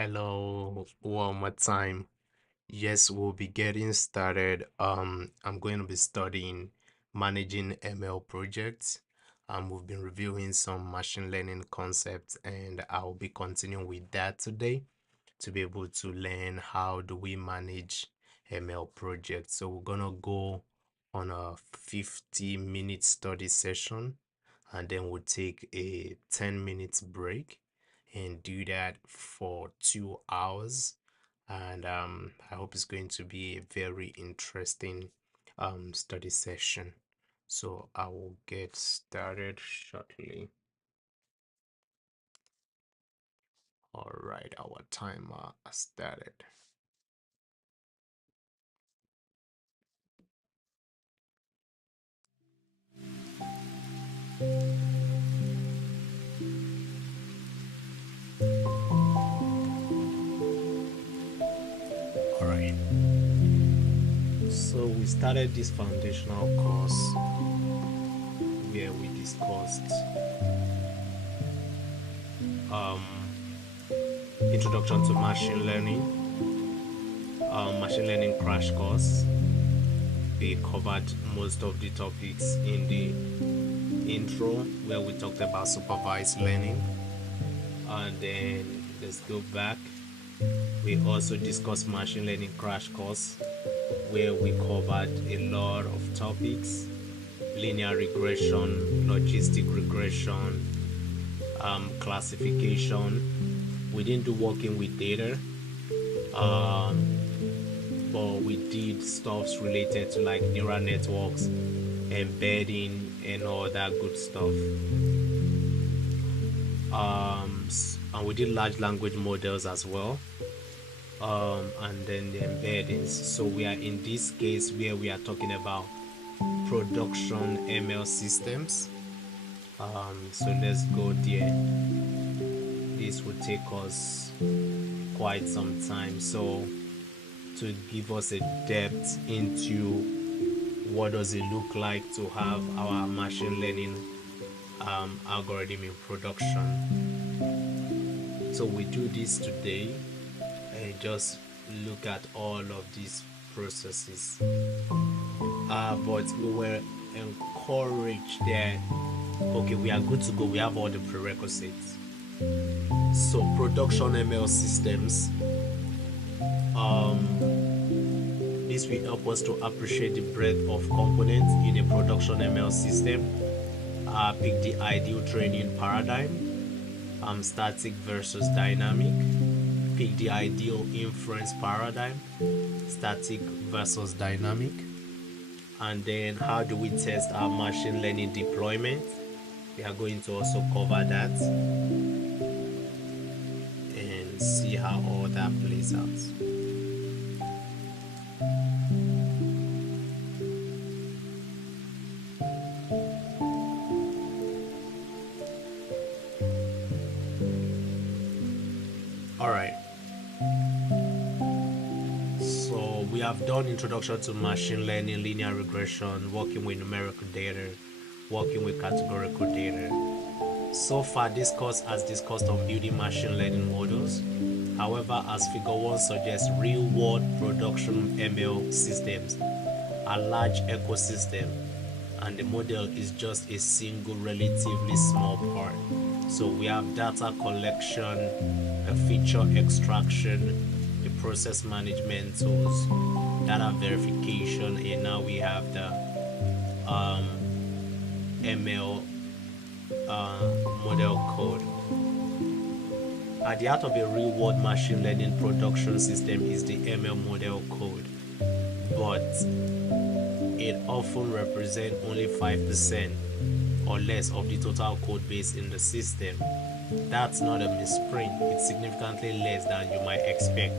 Hello, one more time. Yes, we'll be getting started. I'm going to be studying managing ML projects. We've been reviewing some machine learning concepts, and I'll be continuing with that today to be able to learn how do we manage ML projects. So we're gonna go on a 50-minute study session, and then we'll take a 10 minutes break and do that for 2 hours. And I hope it's going to be a very interesting study session. So I will get started shortly. All right, our timer has started. All right. So we started this foundational course where we discussed um, introduction to machine learning crash course. We covered most of the topics in the intro where we talked about supervised learning. And then let's go back. We also discussed machine learning crash course where we covered a lot of topics: linear regression, logistic regression, classification. We didn't do working with data, but we did stuffs related to like neural networks, embedding, and all that good stuff. And we did large language models as well, and then the embeddings. So we are in this case where we are talking about production ML systems. So let's go there. This will take us quite some time. So to give us a depth into what does it look like to have our machine learning algorithm in production. So we do this today and just look at all of these processes. But we were encouraged that okay, we are good to go, we have all the prerequisites. So production ML systems, this will help us to appreciate the breadth of components in a production ML system. Pick the ideal training paradigm, static versus dynamic. Pick the ideal inference paradigm, static versus dynamic. And then how do we test our machine learning deployment? We are going to also cover that and see how all that plays out. All right. So we have done introduction to machine learning, linear regression, working with numerical data, working with categorical data. So far, this course has discussed on building machine learning models. However, as Figure 1 suggests, real-world production ML systems are large ecosystem, and the model is just a single relatively small part. So we have data collection, a feature extraction, the process management tools, data verification, and now we have the ML model code. At the heart of a real-world machine learning production system is the ML model code, but it often represents only 5% or less of the total code base in the system. That's not a misprint, it's significantly less than you might expect.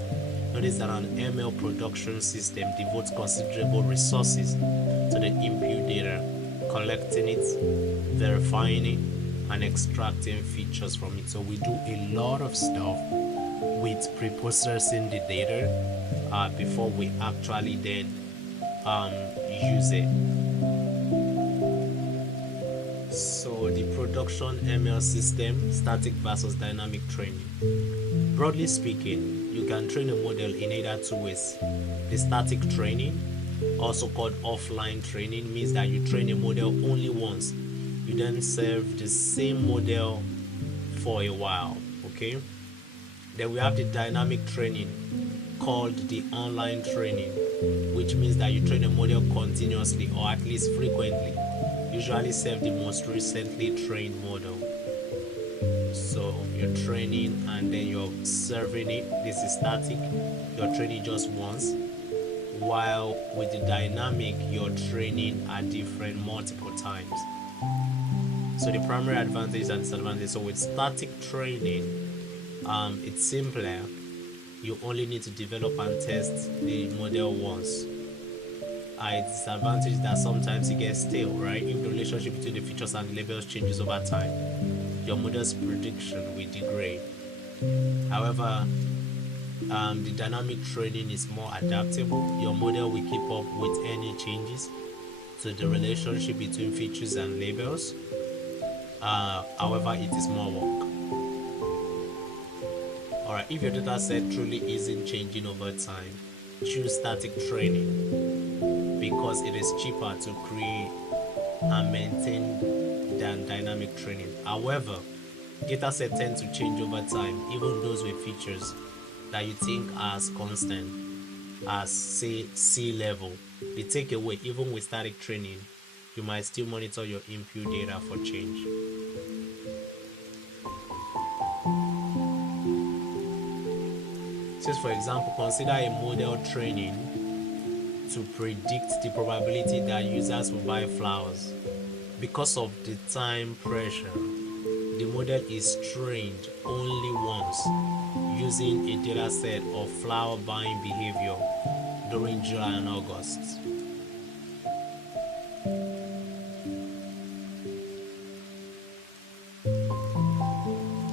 Notice that an ML production system devotes considerable resources to the input data, collecting it, verifying it, and extracting features from it. So we do a lot of stuff with pre-processing the data before we actually then use it. So the production ML system, static versus dynamic training. Broadly speaking, you can train a model in either two ways. The static training, also called offline training, means that you train a model only once. You then serve the same model for a while, okay? Then we have the dynamic training called the online training, which means that you train a model continuously or at least frequently. Usually serve the most recently trained model. So you're training and then you're serving it. This is static. You're training just once. While with the dynamic, you're training at different multiple times. So the primary advantage and disadvantage. So with static training, it's simpler. You only need to develop and test the model once. Its disadvantage is that sometimes it gets stale, right? If the relationship between the features and the labels changes over time, your model's prediction will degrade. However, the dynamic training is more adaptable. Your model will keep up with any changes to the relationship between features and labels. However, it is more work. Alright, if your data set truly isn't changing over time, choose static training because it is cheaper to create and maintain than dynamic training. However, data sets tend to change over time, even those with features that you think as constant, as say sea level. The takeaway, even with static training, you might still monitor your input data for change. So for example, consider a model training to predict the probability that users will buy flowers. Because of the time pressure, the model is trained only once using a data set of flower buying behavior during July and August.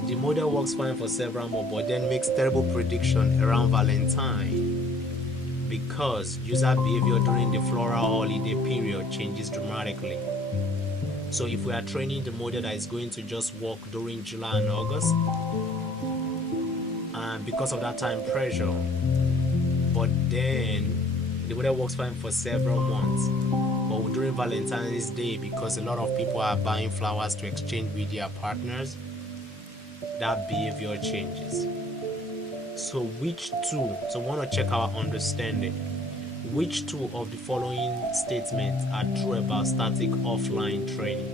The model works fine for several months, but then makes terrible prediction around Valentine because user behavior during the floral holiday period changes dramatically. So if we are training the model that is going to just work during July and August, and because of that time pressure, but then the model works fine for several months, but during Valentine's Day, because a lot of people are buying flowers to exchange with their partners, that behavior changes. So which two, so we want to check our understanding. Which two of the following statements are true about static offline training?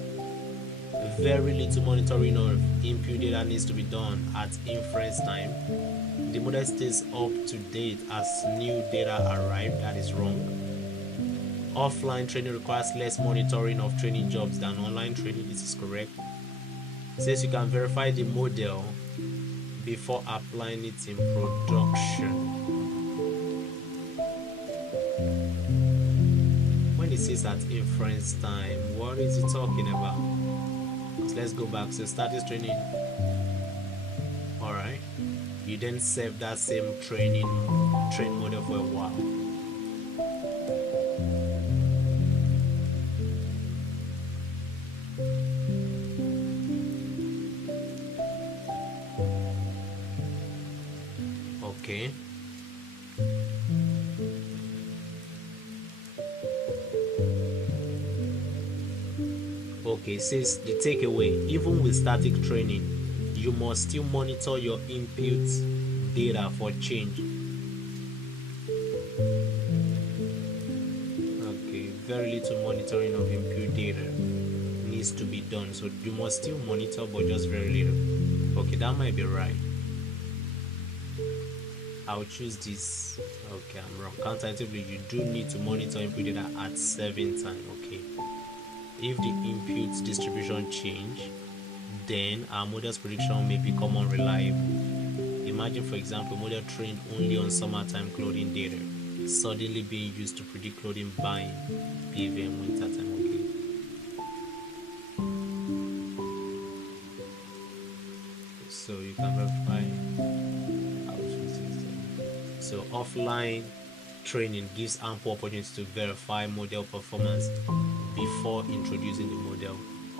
Very little monitoring of input data needs to be done at inference time. The model stays up to date as new data arrive. That is wrong. Offline training requires less monitoring of training jobs than online training. This is correct. It says you can verify the model before applying it in production. When it says at inference time, what is it talking about? So let's go back. So static training. Alright. You then save that same train model for a while. Okay. Okay, says the takeaway, even with static training, you must still monitor your input data for change. Okay, very little monitoring of input data needs to be done. So you must still monitor, but just very little. Okay, that might be right. I'll choose this. Okay, I'm wrong. Counterintuitively, you do need to monitor input data at 7 times. Okay. If the input distribution change, then our model's prediction may become unreliable. Imagine, for example, a model trained only on summertime clothing data suddenly being used to predict clothing buying behavior in wintertime. Okay. So you can verify. So offline training gives ample opportunity to verify model performance before introducing the model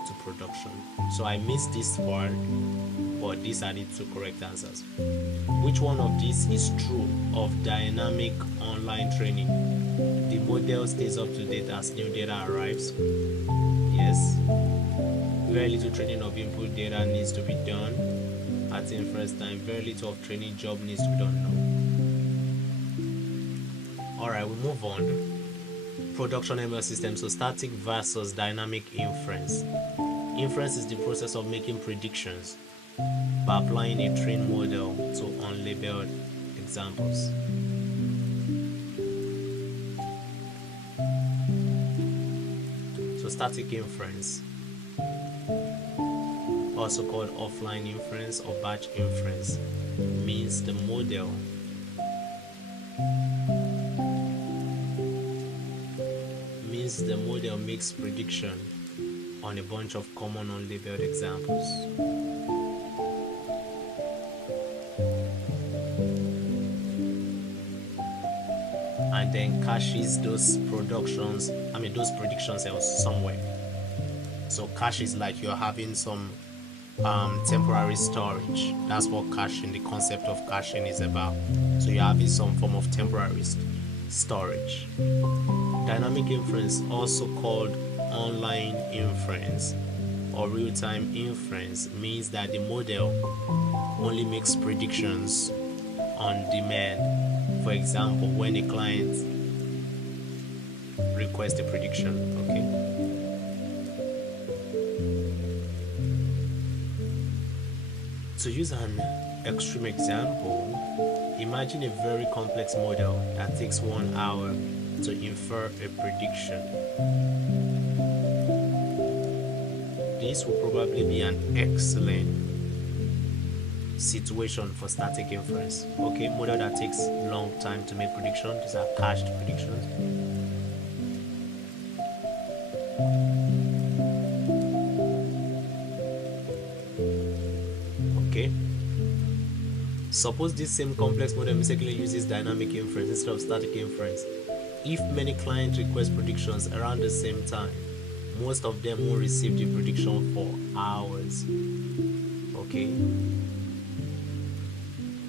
to to production. So I missed this part, but these are the two correct answers. Which one of these is true of dynamic online training? The model stays up to date as new data arrives. Yes. Very little training of input data needs to be done at inference time. Very little of training job needs to be done now. Alright, we move on. Production ML system. So static versus dynamic inference. Inference is the process of making predictions by applying a trained model to unlabeled examples. So static inference, also called offline inference or batch inference, means the model makes prediction on a bunch of common unlabeled examples. And then caches those predictions somewhere. So cache is like you're having some temporary storage. That's what caching, the concept of caching is about. So you're having some form of temporary storage. Dynamic inference, also called online inference or real-time inference, means that the model only makes predictions on demand. For example, when a client requests a prediction, okay? To use an extreme example, imagine a very complex model that takes 1 hour to infer a prediction. This will probably be an excellent situation for static inference. Okay, model that takes long time to make predictions. These are cached predictions. Okay. Suppose this same complex model mistakenly uses dynamic inference instead of static inference. If many clients request predictions around the same time, most of them will receive the prediction for hours. Okay.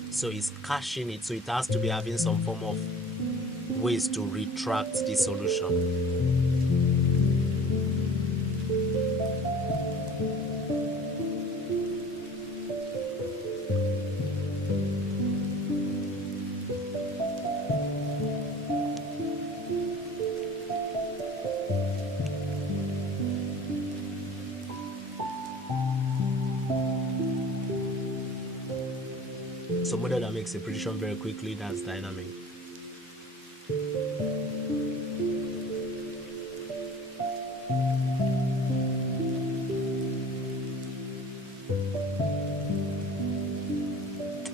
So it's caching it, so it has to be having some form of ways to retract the solution. So model that makes a prediction very quickly, that's dynamic.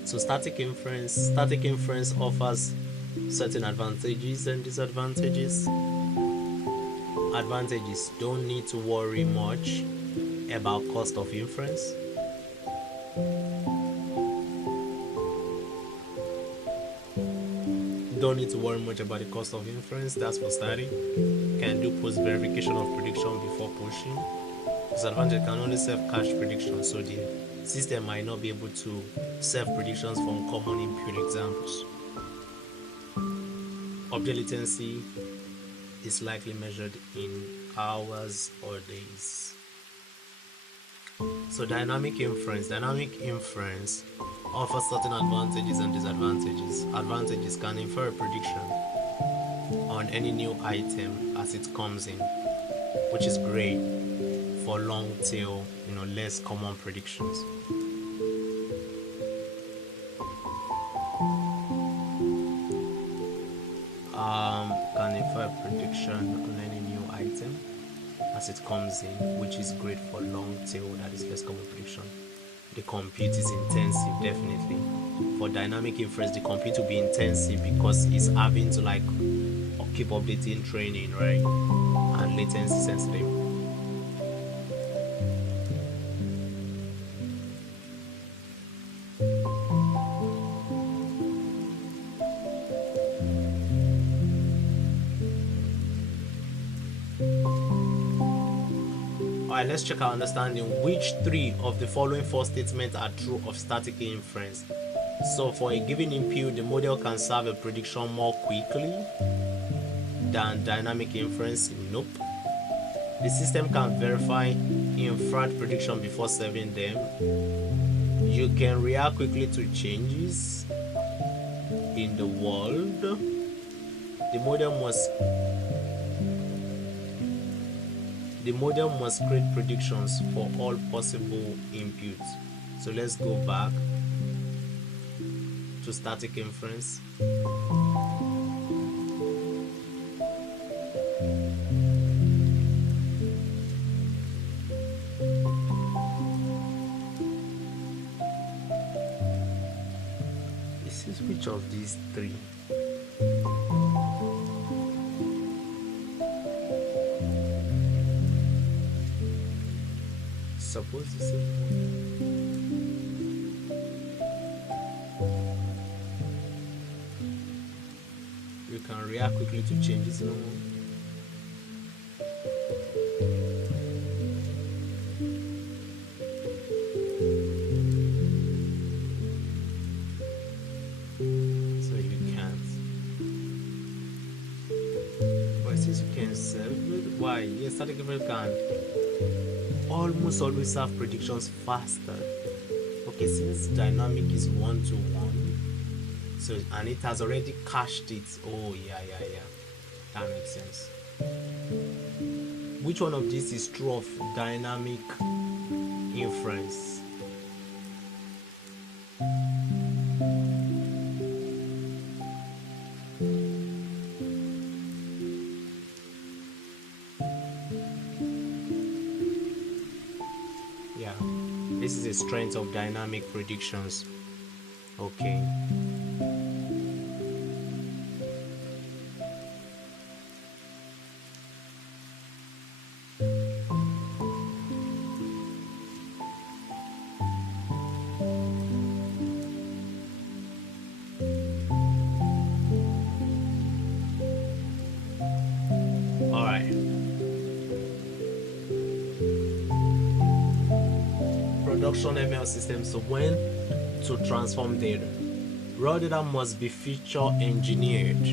So static inference offers certain advantages and disadvantages. Advantages: don't need to worry much about cost of inference. Don't need to worry much about the cost of inference. That's for starting. Can do post verification of prediction before pushing. Disadvantage: can only serve cache predictions, so the system might not be able to serve predictions from common input examples. Object latency is likely measured in hours or days. So dynamic inference offers certain advantages and disadvantages. Advantages: can infer a prediction on any new item as it comes in, which is great for long tail, less common predictions. Can infer a prediction on any new item as it comes in, which is great for long tail, that is less common prediction. The compute is intensive, definitely. For dynamic inference, the compute will be intensive because it's having to keep updating training, right? And latency sensitive. Alright, let's check our understanding. Which three of the following four statements are true of static inference? So for a given input, the model can serve a prediction more quickly than dynamic inference. Nope. The system can verify inferred prediction before serving them. You can react quickly to changes in the world. The model must create predictions for all possible inputs. So let's go back to static inference. This is which of these three? Suppose this is you can react quickly to changes in the world. So you can't. But since you can serve it, why? Yes, static inference can almost always have predictions faster. Okay, since dynamic is one-to-one, so and it has already cached it. Oh yeah, that makes sense. Which one of these is true of dynamic inference? Yeah, this is a strength of dynamic predictions. Okay. Production ML system. So when to transform data, raw data must be feature engineered.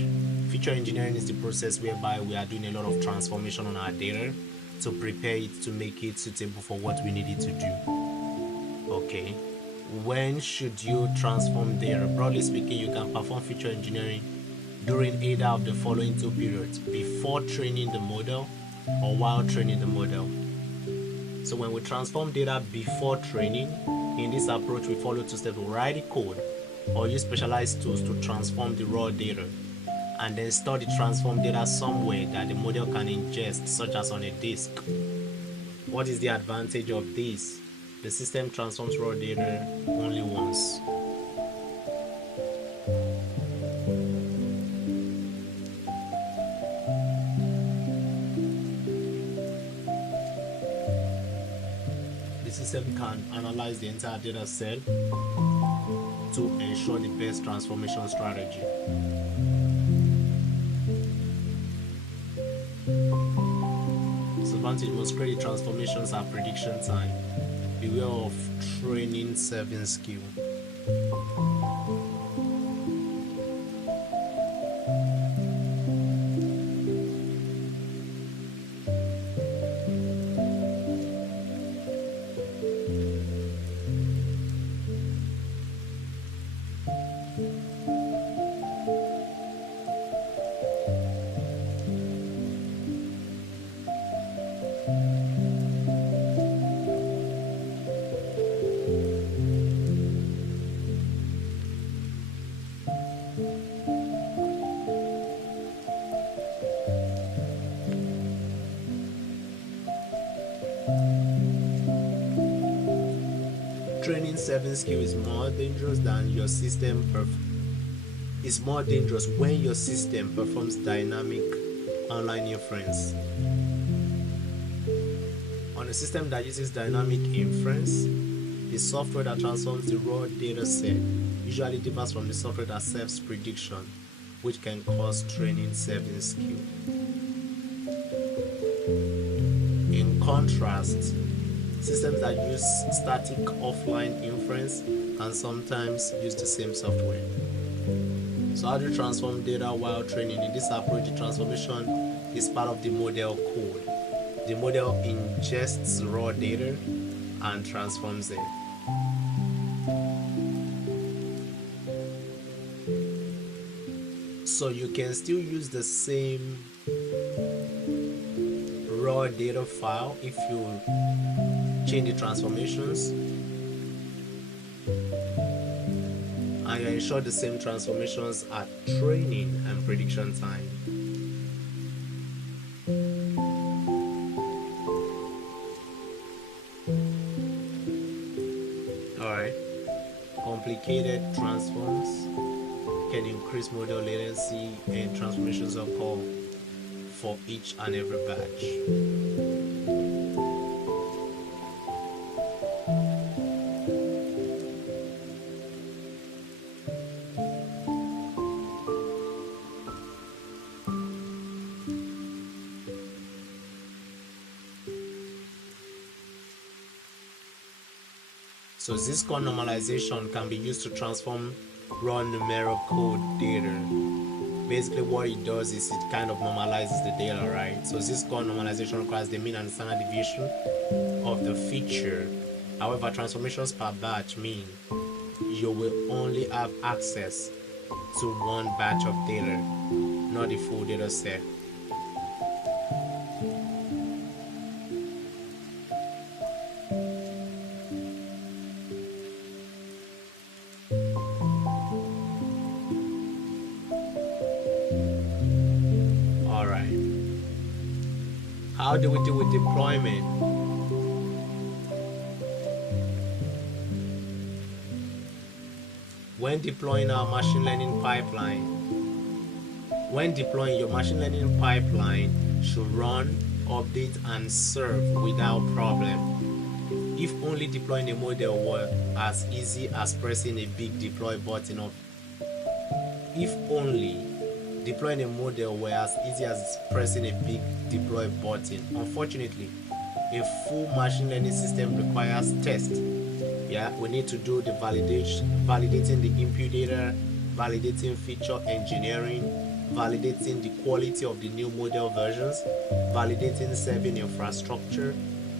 Feature engineering is the process whereby we are doing a lot of transformation on our data to prepare it to make it suitable for what we need it to do. Okay, when should you transform data? Broadly speaking, you can perform feature engineering during either of the following two periods: before training the model or while training the model. So when we transform data before training, in this approach we follow two steps. We write the code or use specialized tools to transform the raw data, and then store the transformed data somewhere that the model can ingest, such as on a disk. What is the advantage of this? The system transforms raw data only once. The system can analyze the entire data set to ensure the best transformation strategy. Disadvantage: most credit transformations are prediction time. Beware of training serving skill. Training serving skill is more dangerous than your system is more dangerous when your system performs dynamic online inference. On a system that uses dynamic inference, the software that transforms the raw data set usually differs from the software that serves prediction, which can cause training serving skill. In contrast, systems that use static offline inference and sometimes use the same software. So how do you transform data while training? In this approach, the transformation is part of the model code. The model ingests raw data and transforms it. So you can still use the same raw data file if you change the transformations, and you ensure the same transformations at training and prediction time. Alright, complicated transforms can increase model latency and transformations occur for each and every batch. So Z-score normalization can be used to transform raw numerical code data. Basically what it does is it kind of normalizes the data, right? So Z-score normalization requires the mean and standard deviation of the feature. However, transformations per batch mean you will only have access to one batch of data, not the full data set. How do we deal with deployment? When deploying our machine learning pipeline, your machine learning pipeline should run, update, and serve without problem. If only deploying a model were as easy as pressing a big deploy button of if only deploying a model were as easy as pressing a big deploy button. Unfortunately, a full machine learning system requires test. We need to do the validating the input data, validating feature engineering, validating the quality of the new model versions, validating serving infrastructure,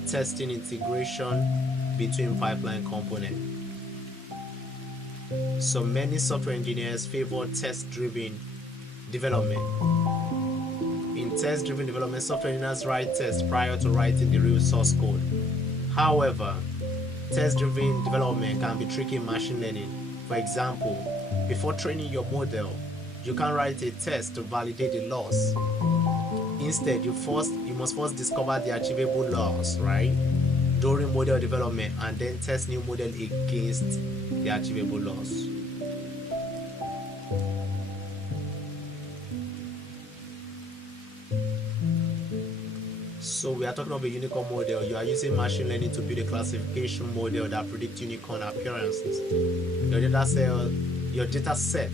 testing integration between pipeline components. So many software engineers favor test-driven development. In test-driven development, software engineers write tests prior to writing the real source code. However, test-driven development can be tricky in machine learning. For example, before training your model, you can write a test to validate the loss. Instead, you must first discover the achievable loss, right, during model development, and then test new model against the achievable loss. So we are talking about a unicorn model. You are using machine learning to build a classification model that predicts unicorn appearances. Your data set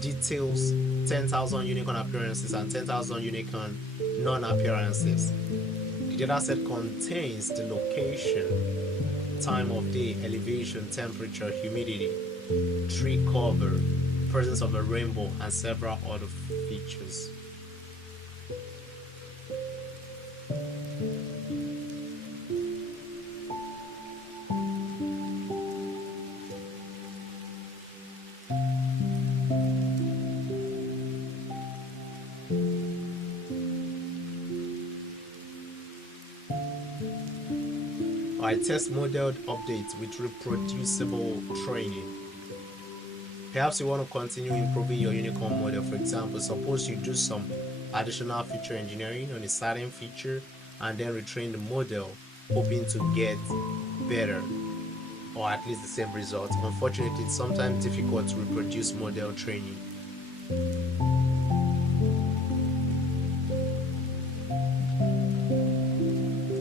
details 10,000 unicorn appearances and 10,000 unicorn non-appearances. The data set contains the location, time of day, elevation, temperature, humidity, tree cover, presence of a rainbow, and several other features. I test modeled updates with reproducible training. Perhaps you want to continue improving your unicorn model. For example, suppose you do some additional feature engineering on a certain feature and then retrain the model, hoping to get better or at least the same results. Unfortunately, it's sometimes difficult to reproduce model training.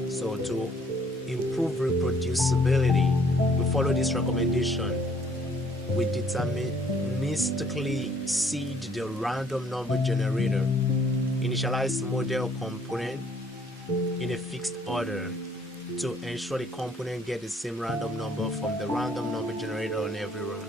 So to improve reproducibility, we follow this recommendation. We deterministically seed the random number generator, initialize model component, in a fixed order to ensure the component get the same random number from the random number generated on every run,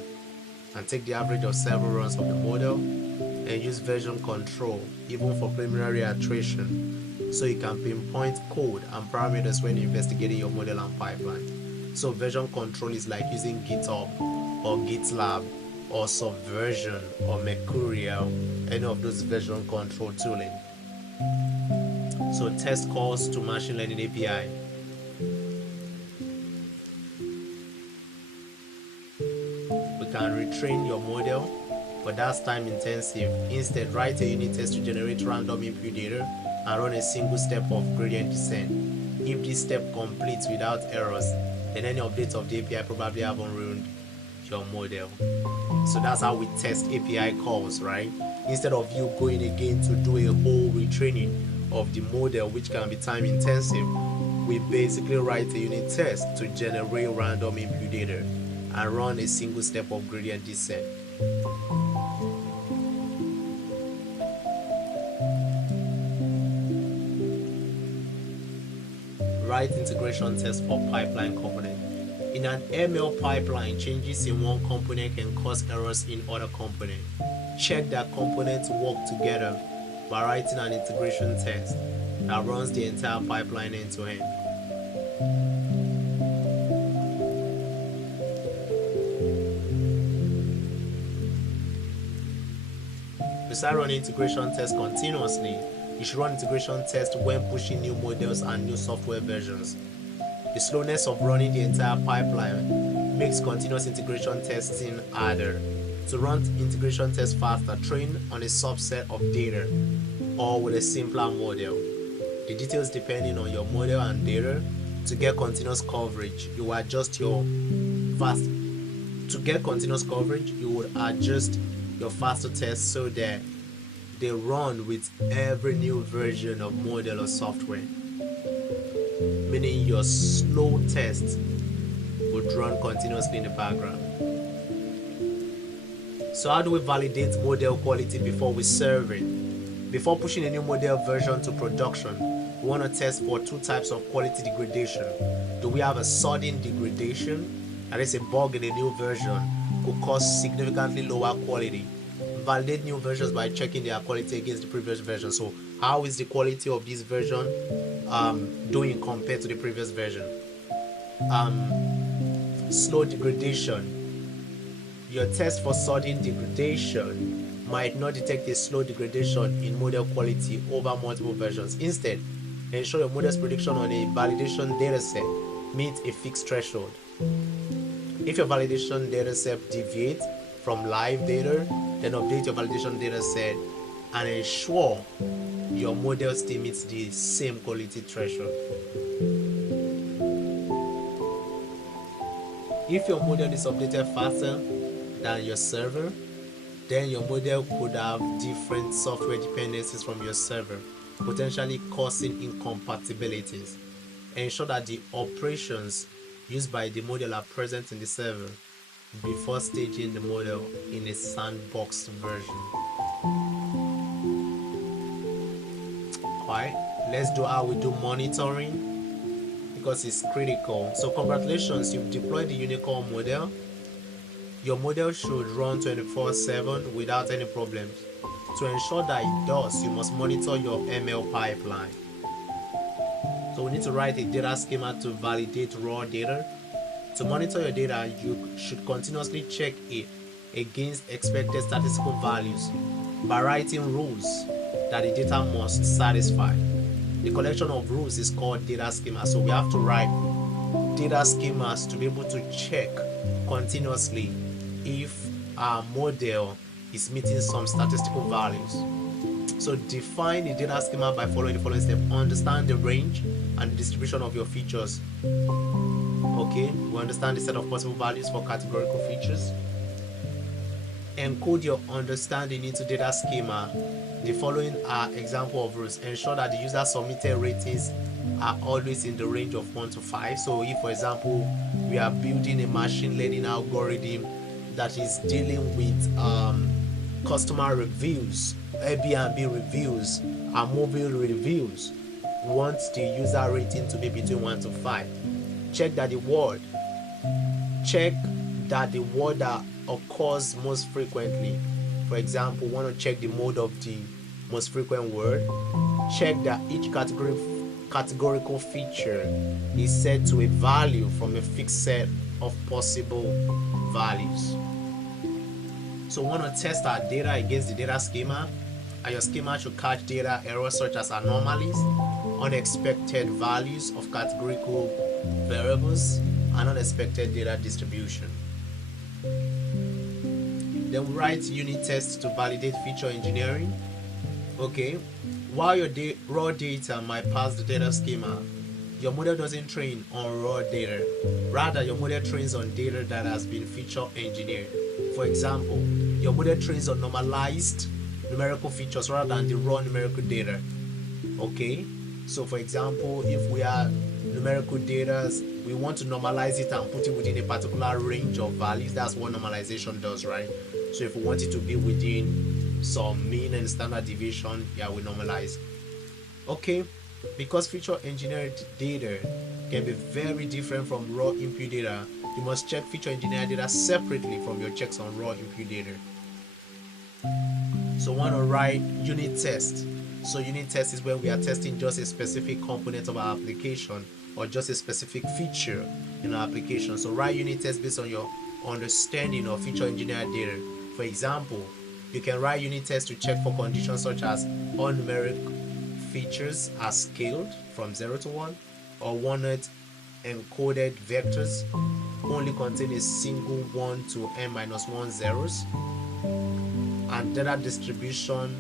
and take the average of several runs of the model and use version control even for preliminary iteration, so you can pinpoint code and parameters when investigating your model and pipeline. So version control is like using GitHub or GitLab or Subversion or Mercurial, any of those version control tooling. So test calls to machine learning API. We can retrain your model, but that's time intensive. Instead, write a unit test to generate random input data and run a single step of gradient descent. If this step completes without errors, then any updates of the API probably haven't ruined your model. So that's how we test API calls, right? Instead of you going again to do a whole retraining of the model, which can be time intensive, we basically write a unit test to generate random input data and run a single step of gradient descent. Write integration test for pipeline component. In an ML pipeline, changes in one component can cause errors in other components. Check that components work together by writing an integration test that runs the entire pipeline end to end. Besides running integration tests continuously, you should run integration tests when pushing new models and new software versions. The slowness of running the entire pipeline makes continuous integration testing harder. To run integration tests faster, train on a subset of data or with a simpler model. The details depending on your model and data. To get continuous coverage, you adjust your faster tests so that they run with every new version of model or software. Meaning your slow tests would run continuously in the background. So how do we validate model quality before we serve it? Before pushing a new model version to production, we want to test for two types of quality degradation. Do we have a sudden degradation, that is a bug in a new version, could cause significantly lower quality? Validate new versions by checking their quality against the previous version. So how is the quality of this version doing compared to the previous version? Slow degradation. Your test for sudden degradation might not detect a slow degradation in model quality over multiple versions. Instead, ensure your model's prediction on a validation dataset meets a fixed threshold. If your validation dataset deviates from live data, then update your validation dataset and ensure your model still meets the same quality threshold. If your model is updated faster than your server, then your model could have different software dependencies from your server, potentially causing incompatibilities. Ensure that the operations used by the model are present in the server before staging the model in a sandbox version. Alright, let's do how we do monitoring, because it's critical. So congratulations, you've deployed the unicorn model. Your model should run 24/7 without any problems. To ensure that it does, you must monitor your ML pipeline. So we need to write a data schema to validate raw data. To monitor your data, you should continuously check it against expected statistical values by writing rules that the data must satisfy. The collection of rules is called data schema. So we have to write data schemas to be able to check continuously if our model is meeting some statistical values. So define the data schema by following the following steps. Understand the range and the distribution of your features. Okay, we understand the set of possible values for categorical features. Encode your understanding into data schema. The following are example of rules. Ensure that the user submitted ratings are always in the range of 1 to 5. So if, for example, we are building a machine learning algorithm that is dealing with customer reviews, Airbnb reviews, and mobile reviews, want the user rating to be between 1 to 5. Check that the word that occurs most frequently. For example, want to check the mode of the most frequent word. Check that each categorical feature is set to a value from a fixed set of possible values. So we want to test our data against the data schema, and your schema should catch data errors such as anomalies, unexpected values of categorical variables, and unexpected data distribution. Then we write unit tests to validate feature engineering. Okay, while your raw data might pass the data schema, your model doesn't train on raw data. Rather, your model trains on data that has been feature engineered. For example, your model trains on normalized numerical features rather than the raw numerical data. Okay, so for example, if we are numerical data, we want to normalize it and put it within a particular range of values. That's what normalization does, right? So if we want it to be within some mean and standard deviation, yeah, we normalize. Okay, because feature engineered data can be very different from raw input data, you must check feature engineered data separately from your checks on raw input data. So want to write unit test. So unit test is when we are testing just a specific component of our application or just a specific feature in our application. So write unit test based on your understanding of feature engineered data. For example, you can write unit tests to check for conditions such as all numeric features are scaled from 0 to 1, or one-hot encoded vectors only contain a single 1 to n-1 zeros, and data distributions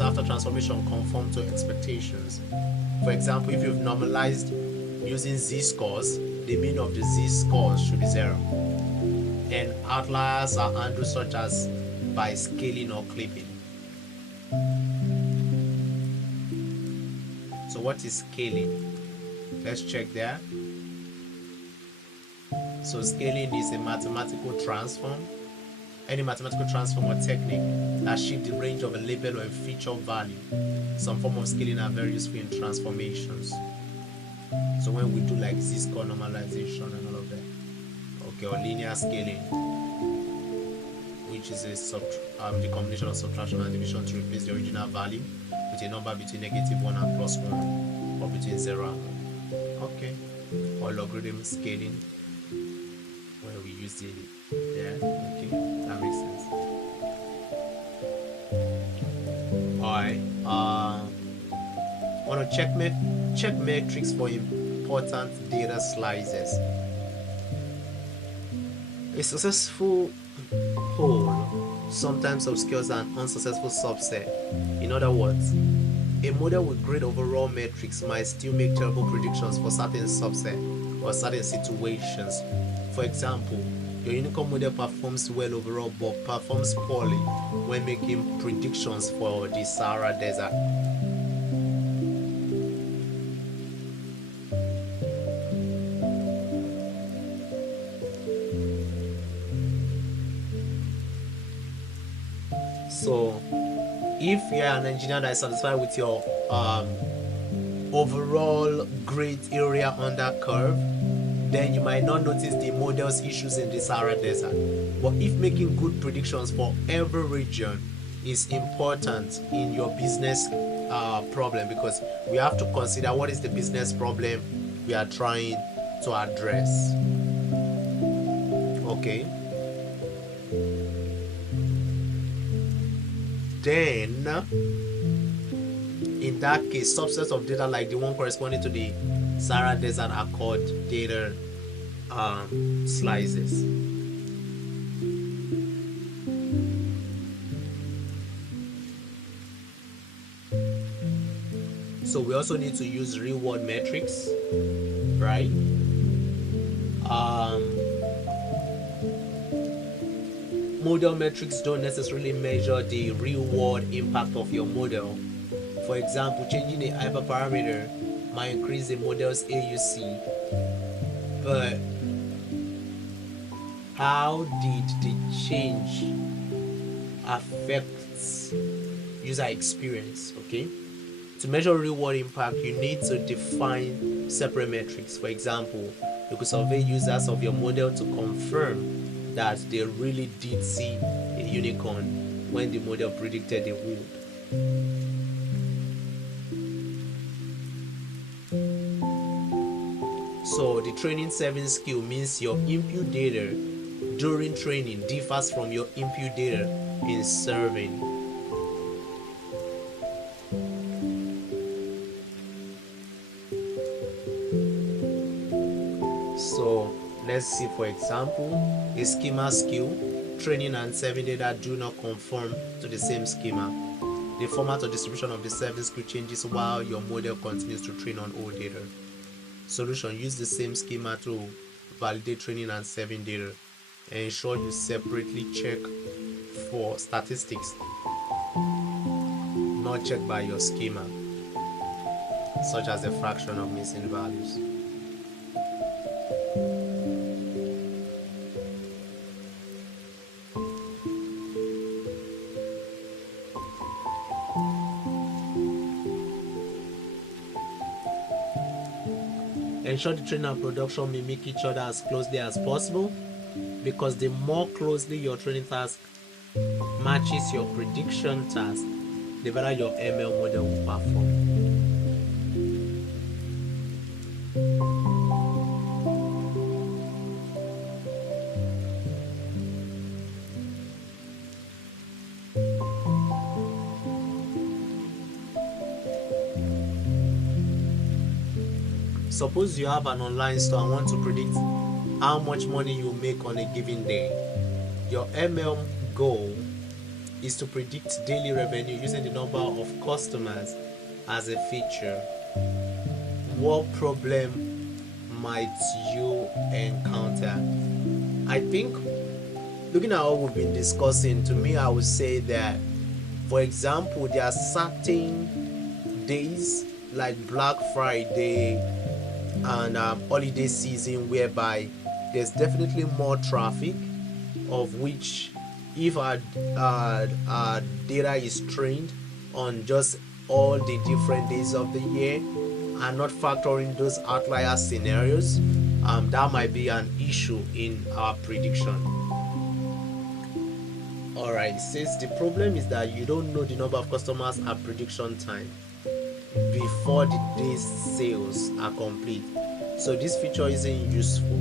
after transformation conform to expectations. For example, if you've normalized using z-scores, the mean of the z-scores should be 0. And outliers are handled such as by scaling or clipping. So what is scaling? Let's check there. So scaling is a mathematical transform. Any mathematical transform or technique that shifts the range of a label or a feature value. Some form of scaling are very useful in transformations. So when we do like z-score normalization and all of that. Okay, or linear scaling, which is the combination of subtraction and division to replace the original value with a number between -1 and +1, or between 0 and 1. Okay, or logarithm scaling, where we use the okay, that makes sense. Alright, want to check metrics for important data slices. A successful whole sometimes obscures an unsuccessful subset. In other words, a model with great overall metrics might still make terrible predictions for certain subset or certain situations. For example, your Unicode model performs well overall but performs poorly when making predictions for the Sahara Desert. So if you're an engineer that is satisfied with your overall great area under curve, then you might not notice the model's issues in the Sahara Desert. But if making good predictions for every region is important in your business problem, because we have to consider what is the business problem we are trying to address. Okay. Then, in that case, subsets of data like the one corresponding to the Sahara Desert are called data slices. So we also need to use real-world metrics, right? Model metrics don't necessarily measure the real-world impact of your model. For example, changing a hyperparameter might increase the model's AUC, but how did the change affect user experience? Okay, To measure real world impact, you need to define separate metrics. For example, you could survey users of your model to confirm that they really did see a unicorn when the model predicted they would. So the training serving skill means your input data during training differs from your input data in serving. So let's see, for example, a schema skill. Training and serving data do not conform to the same schema. The format or distribution of the serving skill changes while your model continues to train on old data. Solution: use the same schema to validate training and serving data. Ensure you separately check for statistics, not checked by your schema, such as the fraction of missing values. Ensure the training and production mimic each other as closely as possible, because the more closely your training task matches your prediction task, the better your ML model will perform. Suppose you have an online store and want to predict how much money you make on a given day. Your ML goal is to predict daily revenue using the number of customers as a feature. What problem might you encounter? I think, looking at what we've been discussing, to me, I would say that, for example, there are certain days like Black Friday and holiday season whereby there's definitely more traffic, of which if our data is trained on just all the different days of the year and not factoring those outlier scenarios, that might be an issue in our prediction. Alright, since the problem is that you don't know the number of customers at prediction time before the day's sales are complete, so this feature isn't useful.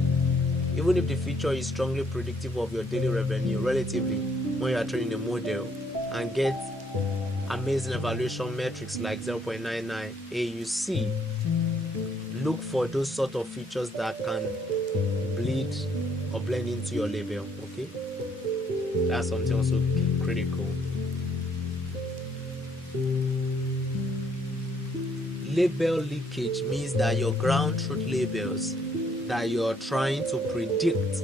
Even if the feature is strongly predictive of your daily revenue relatively when you are training a model and get amazing evaluation metrics like 0.99 AUC, look for those sort of features that can bleed or blend into your label. Okay, that's something also critical. Label leakage means that your ground truth labels that you're trying to predict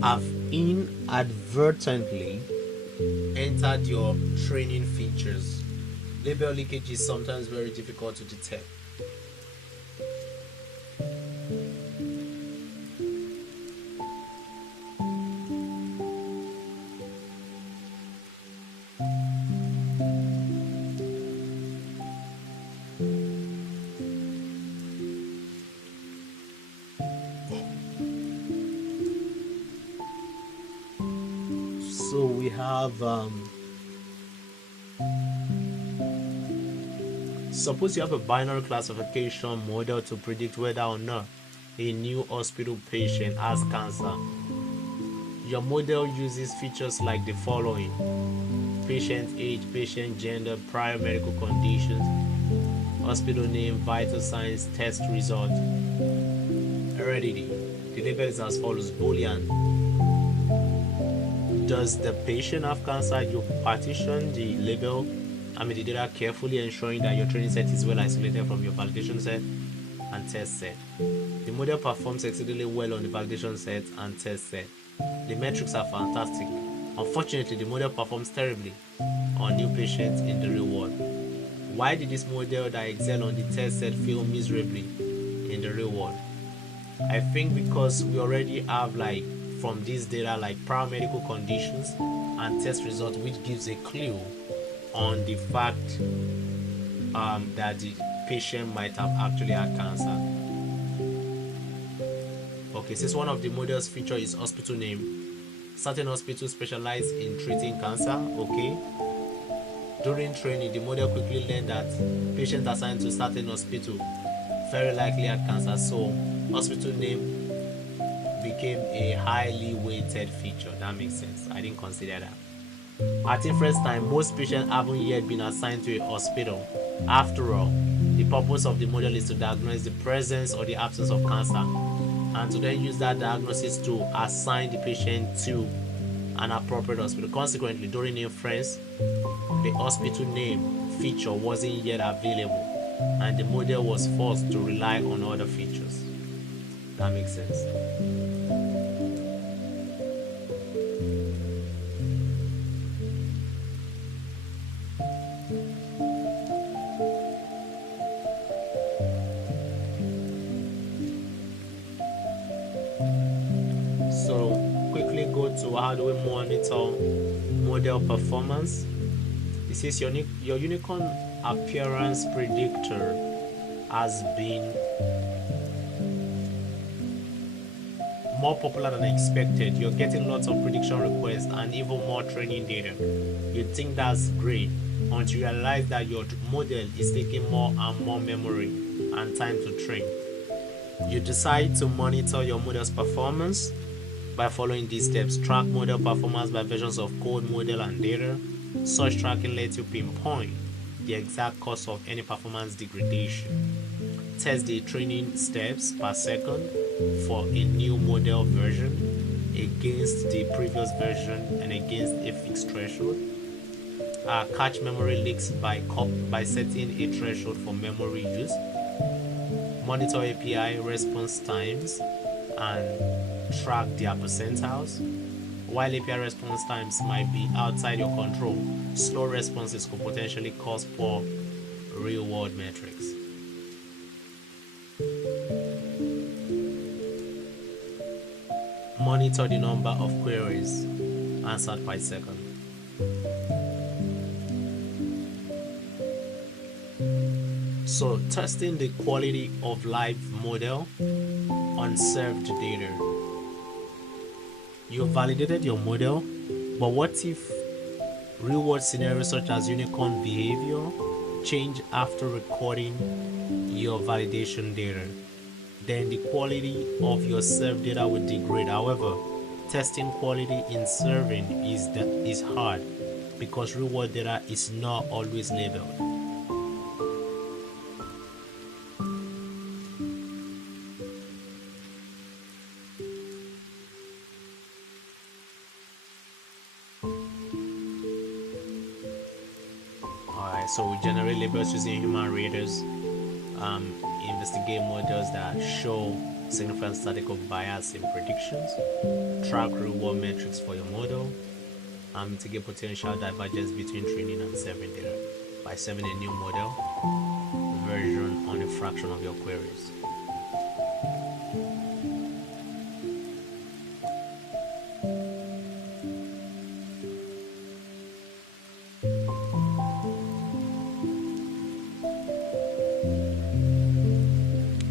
have inadvertently entered your training features. Label leakage is sometimes very difficult to detect. So we have suppose you have a binary classification model to predict whether or not a new hospital patient has cancer. Your model uses features like the following: patient age, patient gender, prior medical conditions, hospital name, vital signs, test result. Heredity. The label is as follows: Boolean. Does the patient have cancer? You partition the label, the data carefully, ensuring that your training set is well isolated from your validation set and test set. The model performs exceedingly well on the validation set and test set. The metrics are fantastic. Unfortunately, the model performs terribly on new patients in the real world. Why did this model that excel on the test set fail miserably in the real world? I think because we already have from this data prior medical conditions and test results, which gives a clue on the fact that the patient might have actually had cancer. Okay, since one of the model's feature is hospital name, certain hospitals specialize in treating cancer. Okay, during training, the model quickly learned that patients assigned to certain hospital very likely had cancer, so hospital name became a highly weighted feature. That makes sense. I didn't consider that. At inference time, most patients haven't yet been assigned to a hospital. After all, the purpose of the model is to diagnose the presence or the absence of cancer, and to then use that diagnosis to assign the patient to an appropriate hospital. Consequently, during inference, the hospital name feature wasn't yet available, and the model was forced to rely on other features. That makes sense. So quickly go to how do we monitor model performance. It says your unicorn appearance predictor has been more popular than expected. You're getting lots of prediction requests and even more training data. You think that's great until you realize that your model is taking more and more memory and time to train. You decide to monitor your model's performance by following these steps. Track model performance by versions of code, model, and data. Such tracking lets you pinpoint the exact cause of any performance degradation. Test the training steps per second for a new model version against the previous version and against a fixed threshold. Catch memory leaks by setting a threshold for memory use. Monitor API response times and track their percentiles. While API response times might be outside your control, slow responses could potentially cause poor real-world metrics. Monitor the number of queries answered per second. So, testing the quality of live model on served data. You validated your model, but what if real-world scenarios such as unicorn behavior change after recording your validation data? Then the quality of your served data will degrade. However, testing quality in serving is hard because real-world data is not always labeled. Alright, so we generate labels using human readers, investigate models that show significant statistical bias in predictions, track reward metrics for your model, and mitigate potential divergence between training and serving data by serving a new model version on a fraction of your queries.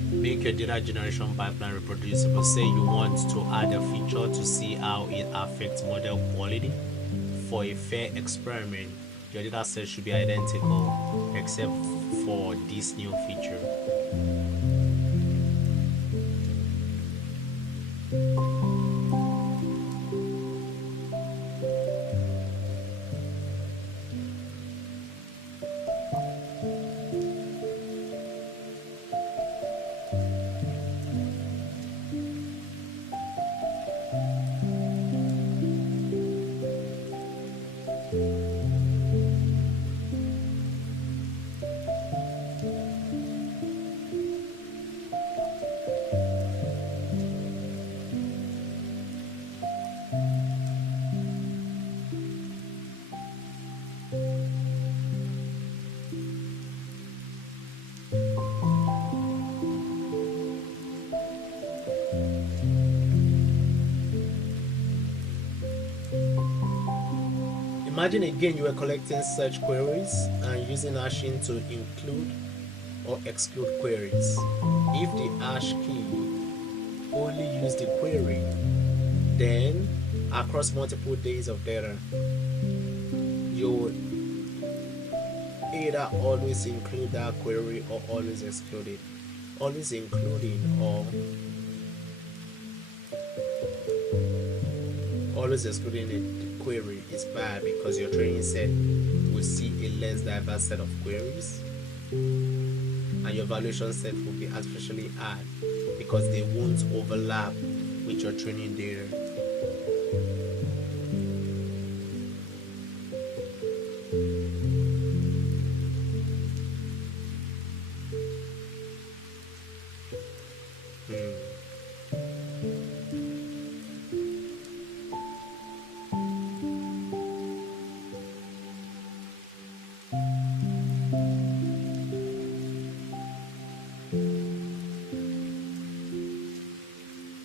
Make your data generation pipeline reproducible. Say you want to add a feature to see how it affects model quality. For a fair experiment, your data set should be identical except for this new feature. Imagine again you are collecting search queries and using hashing to include or exclude queries. If the hash key only use the query, then across multiple days of data, you would either always include that query or always exclude it. Always including or always excluding a query is bad because your training set will see a less diverse set of queries, and your evaluation set will be artificially high because they won't overlap with your training data.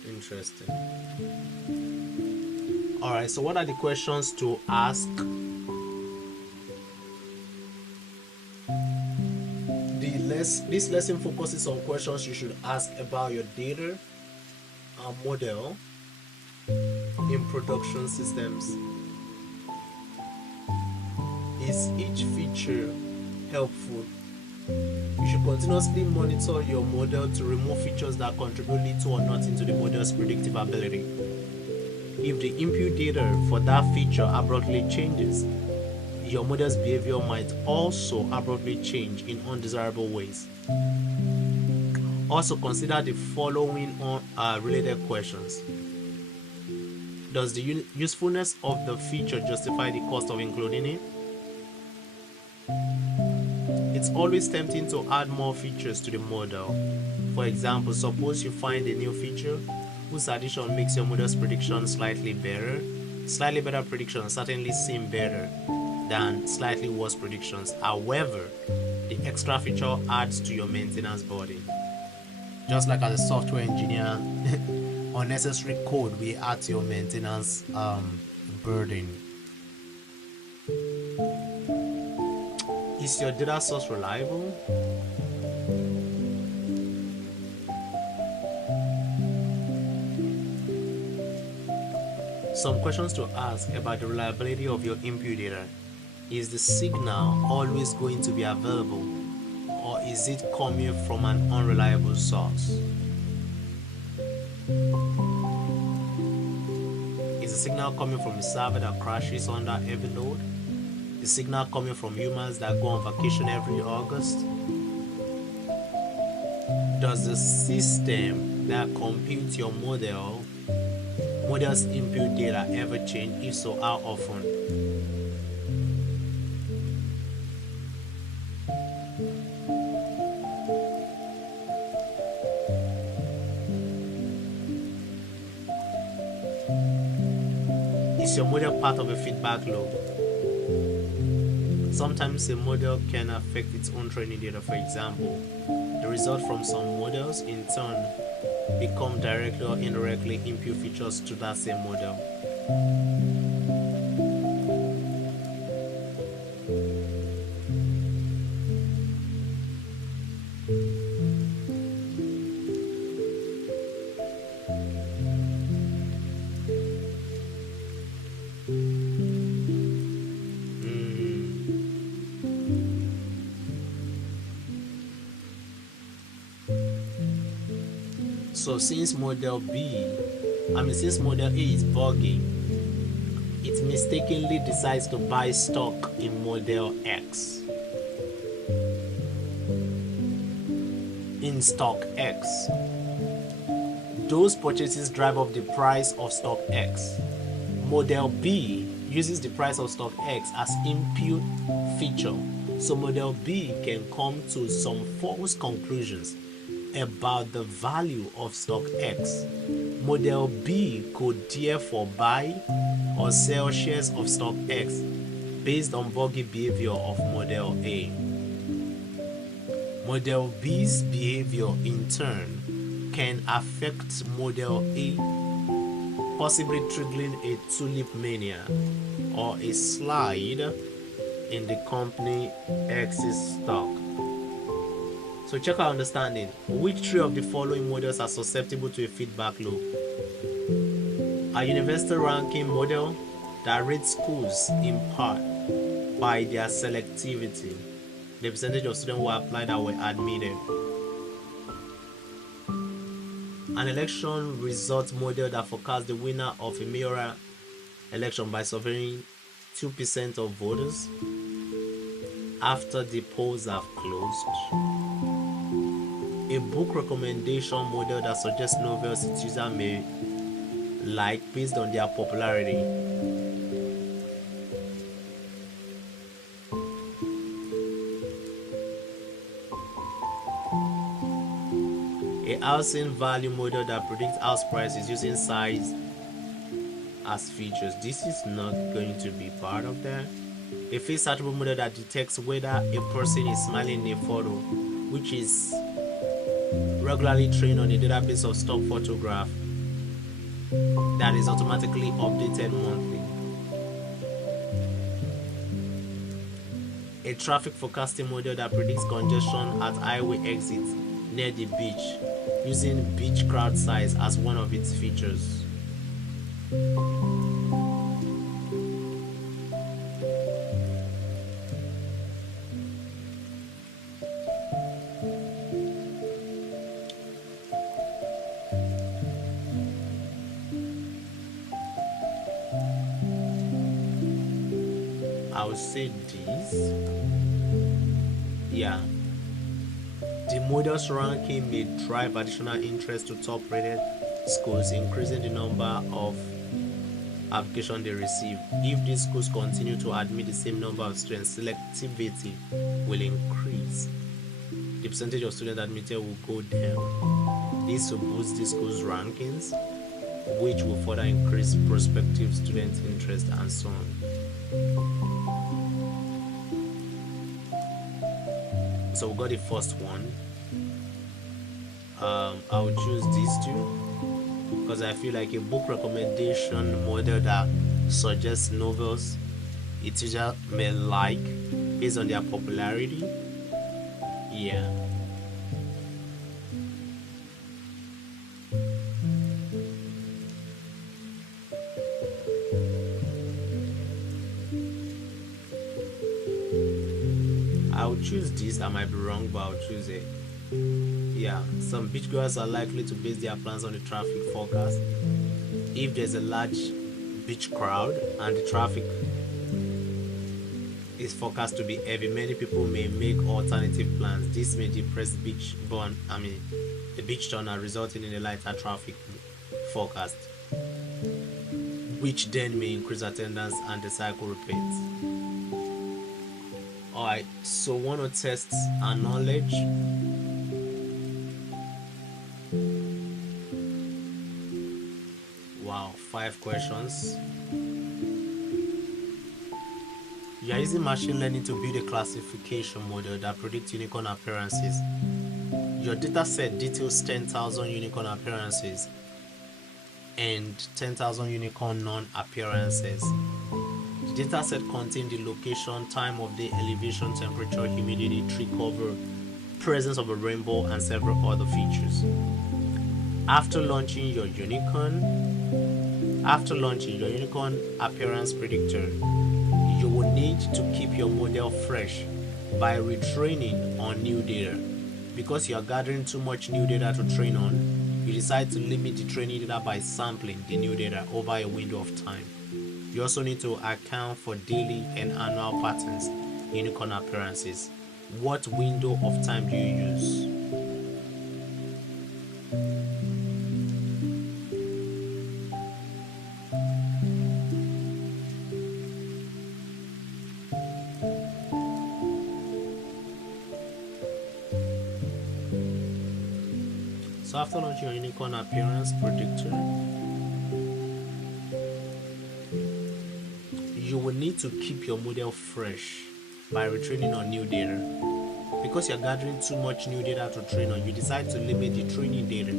Interesting. Alright, so what are the questions to ask? This lesson focuses on questions you should ask about your data and model in production systems. Is each feature helpful? You should continuously monitor your model to remove features that contribute little or nothing to the model's predictive ability. If the input data for that feature abruptly changes, your model's behavior might also abruptly change in undesirable ways. Also consider the following related questions. Does the usefulness of the feature justify the cost of including it? It's always tempting to add more features to the model. For example, suppose you find a new feature whose addition makes your model's prediction slightly better. Slightly better predictions certainly seem better than slightly worse predictions. However, the extra feature adds to your maintenance burden. Just like as a software engineer, unnecessary code will add to your maintenance burden. Is your data source reliable? Some questions to ask about the reliability of your input data. Is the signal always going to be available, or is it coming from an unreliable source? Is the signal coming from a server that crashes under heavy load? The signal coming from humans that go on vacation every August? Does the system that computes your model's input data ever change? If so, how often? Is your model part of a feedback loop? Sometimes a model can affect its own training data. For example, the result from some models in turn become directly or indirectly input features to that same model. So since model A is buggy, it mistakenly decides to buy stock in model X. In stock X, those purchases drive up the price of stock X. Model B uses the price of stock X as input feature, so model B can come to some false conclusions about the value of stock X. Model B could therefore buy or sell shares of stock X based on buggy behavior of model A. Model B's behavior in turn can affect model A possibly triggering a tulip mania or a slide in the company X's stock. So check our understanding. Which three of the following models are susceptible to a feedback loop? A university ranking model that rates schools in part by their selectivity, the percentage of students who applied that were admitted. An election result model that forecasts the winner of a mayoral election by surveying 2% of voters after the polls have closed. A book recommendation model that suggests novels its user may like based on their popularity. A housing value model that predicts house prices using size as features. This is not going to be part of that. A face attribute model that detects whether a person is smiling in a photo, which is regularly trained on a database of stock photograph that is automatically updated monthly. A traffic forecasting model that predicts congestion at highway exits near the beach using beach crowd size as one of its features. I would say this. Yeah. The model's ranking may drive additional interest to top-rated schools, increasing the number of applications they receive. If these schools continue to admit the same number of students, selectivity will increase. The percentage of students admitted will go down. This will boost the school's rankings, which will further increase prospective student interest and so on. So we got the first one. I'll choose these two because I feel like a book recommendation model that suggests novels its user may like based on their popularity. Yeah. I'll choose this. I might be wrong, but I'll choose it. Yeah, some beachgoers are likely to base their plans on the traffic forecast. If there's a large beach crowd and the traffic is forecast to be heavy, many people may make alternative plans. This may depress the beach turnout, resulting in a lighter traffic forecast, which then may increase attendance and the cycle repeats. Alright, so want to test our knowledge. Wow, 5 questions. You are using machine learning to build a classification model that predicts unicorn appearances. Your data set details 10,000 unicorn appearances and 10,000 unicorn non-appearances. The data set contains the location, time of day, elevation, temperature, humidity, tree cover, presence of a rainbow, and several other features. After launching your unicorn appearance predictor, you will need to keep your model fresh by retraining on new data. Because you are gathering too much new data to train on, you decide to limit the training data by sampling the new data over a window of time. You also need to account for daily and annual patterns in unicorn appearances. What window of time do you use? So after launching your unicorn appearance predictor, you will need to keep your model fresh by retraining on new data. Because you're gathering too much new data to train on, you decide to limit the training data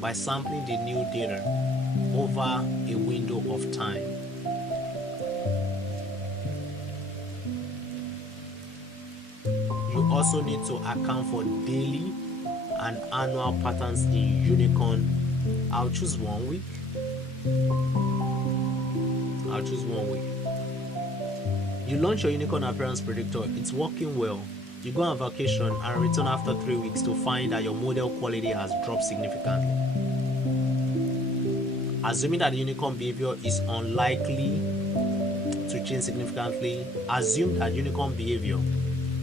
by sampling the new data over a window of time. You also need to account for daily and annual patterns in unicorn. I'll choose 1 week. You launch your unicorn appearance predictor, it's working well. You go on vacation and return after 3 weeks to find that your model quality has dropped significantly. Assuming that the unicorn behavior is unlikely to change significantly, assume that unicorn behavior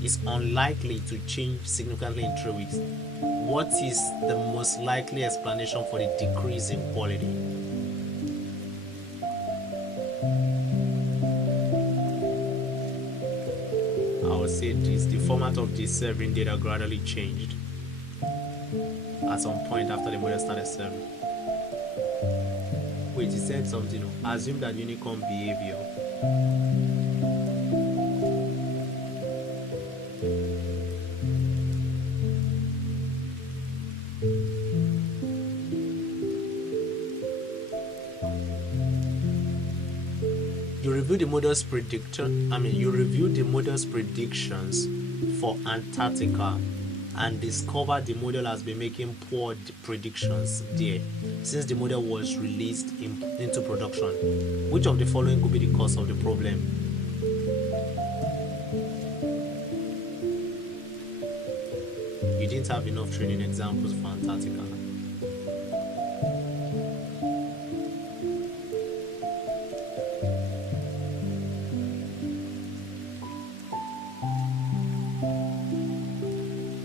is unlikely to change significantly in 3 weeks. What is the most likely explanation for the decrease in quality? I would say this: the format of the serving data gradually changed at some point after the model started serving. Wait, he said something. Assume that unicorn behavior you review the model's predictions for Antarctica and discover the model has been making poor predictions there since the model was released into production. Which of the following could be the cause of the problem? You didn't have enough training examples for Antarctica.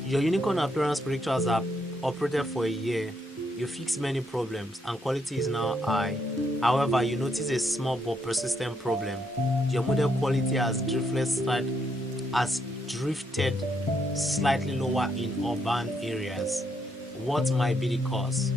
Your unicorn appearance predictors have operated for a year. You fix many problems and quality is now high. However, you notice a small but persistent problem. Your model quality has drifted slightly lower in urban areas. What might be the cause?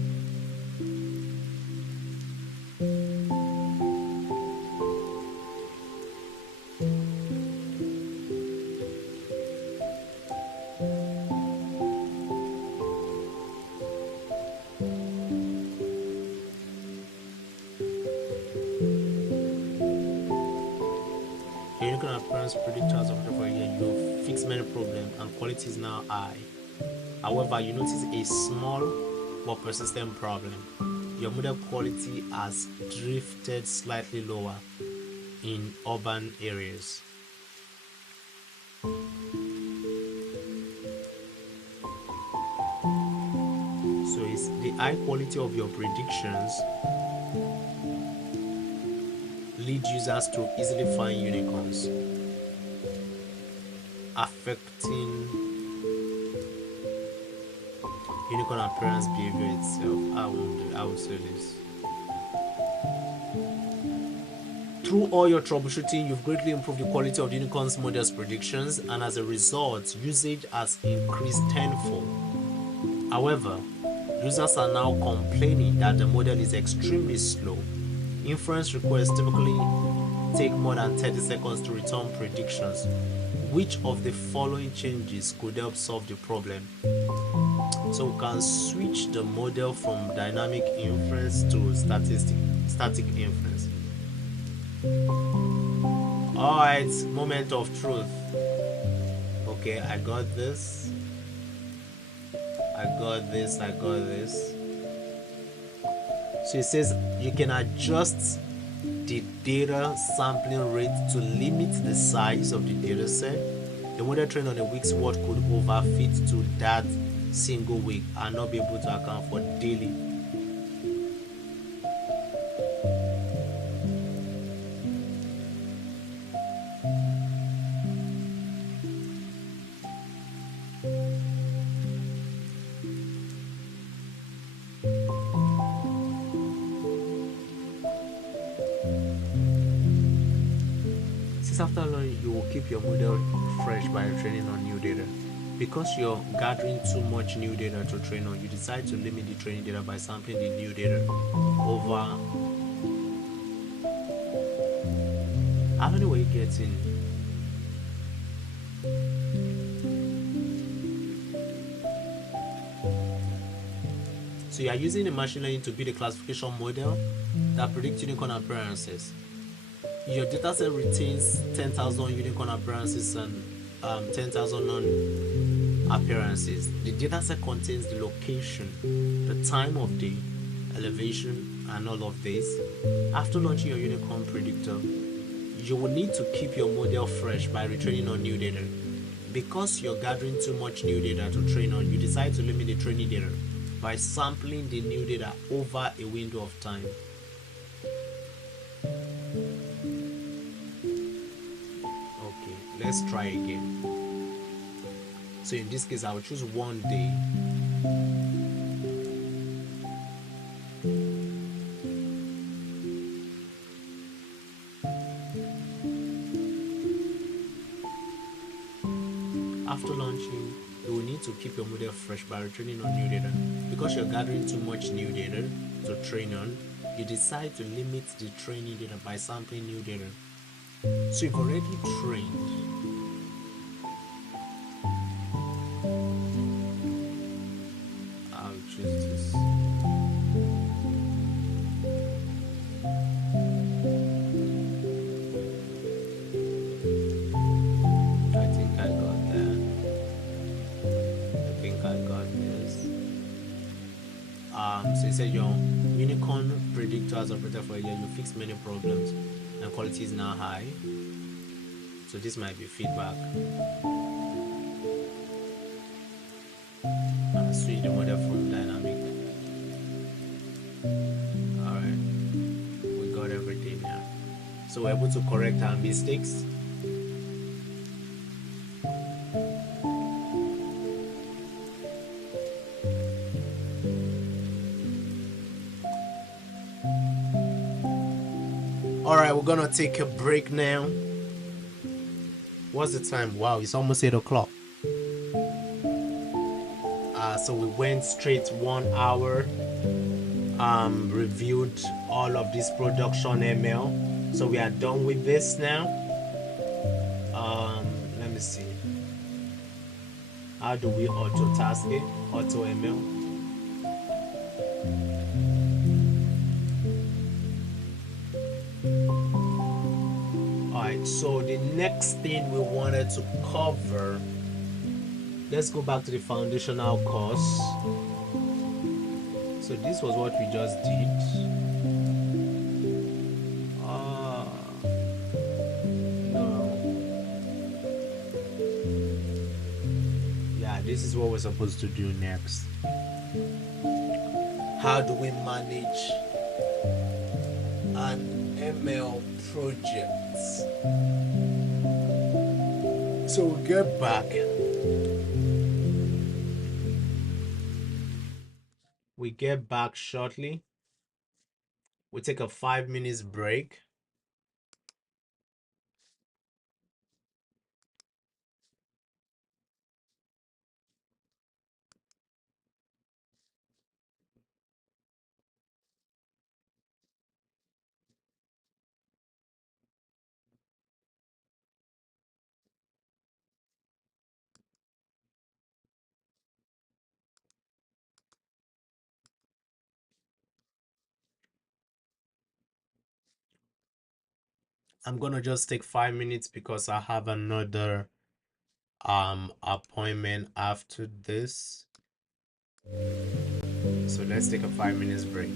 Predictors of the year, you fix many problems and quality is now high. However, you notice a small but persistent problem. Your model quality has drifted slightly lower in urban areas. So it's the high quality of your predictions lead users to easily find unicorns, affecting unicorn appearance behavior itself. I would say this. Through all your troubleshooting, you've greatly improved the quality of the unicorn's model's predictions, and as a result, usage has increased tenfold. However, users are now complaining that the model is extremely slow. Inference requests typically take more than 30 seconds to return predictions. Which of the following changes could help solve the problem? So we can switch the model from dynamic inference to static inference. Alright, moment of truth. Okay, I got this. So it says you can adjust the data sampling rate to limit the size of the data set. The model trained on a week's worth could overfit to that single week and not be able to account for daily. After learning, you will keep your model fresh by training on new data. Because you're gathering too much new data to train on, you decide to limit the training data by sampling the new data over how many were you getting? So So you are using the machine learning to build a classification model that predicts unicorn appearances. Your dataset retains 10,000 unicorn appearances and 10,000 non-appearances. The dataset contains the location, the time of day, elevation, and all of this. After launching your unicorn predictor, you will need to keep your model fresh by retraining on new data. Because you're gathering too much new data to train on, you decide to limit the training data by sampling the new data over a window of time. Okay, let's try again. So in this case, I will choose 1 day. After launching, you will need to keep your model fresh by retraining on new data. Because you're gathering too much new data to train on, you decide to limit the training data by sampling new data. So you've already trained. I'll choose this. I think I got that. I think I got this. So it said your unicorn predictor has operated for a year. You fixed many problems and quality is now high. So this might be feedback. I'll switch the model from dynamic. Alright, we got everything now. So we're able to correct our mistakes. Alright, we're gonna take a break now. What's the time? Wow, it's almost 8 o'clock. So we went straight 1 hour, reviewed all of this production ML. So we are done with this now. Let me see. How do we auto task it? Auto ML. Alright, so the next thing we wanted to cover, let's go back to the foundational course. So this was what we just did. No. Yeah, this is what we're supposed to do next. How do we manage an ML project? So we'll get back. We get back shortly. We take a 5 minutes break. I'm gonna just take 5 minutes because I have another appointment after this. So let's take a 5 minutes break.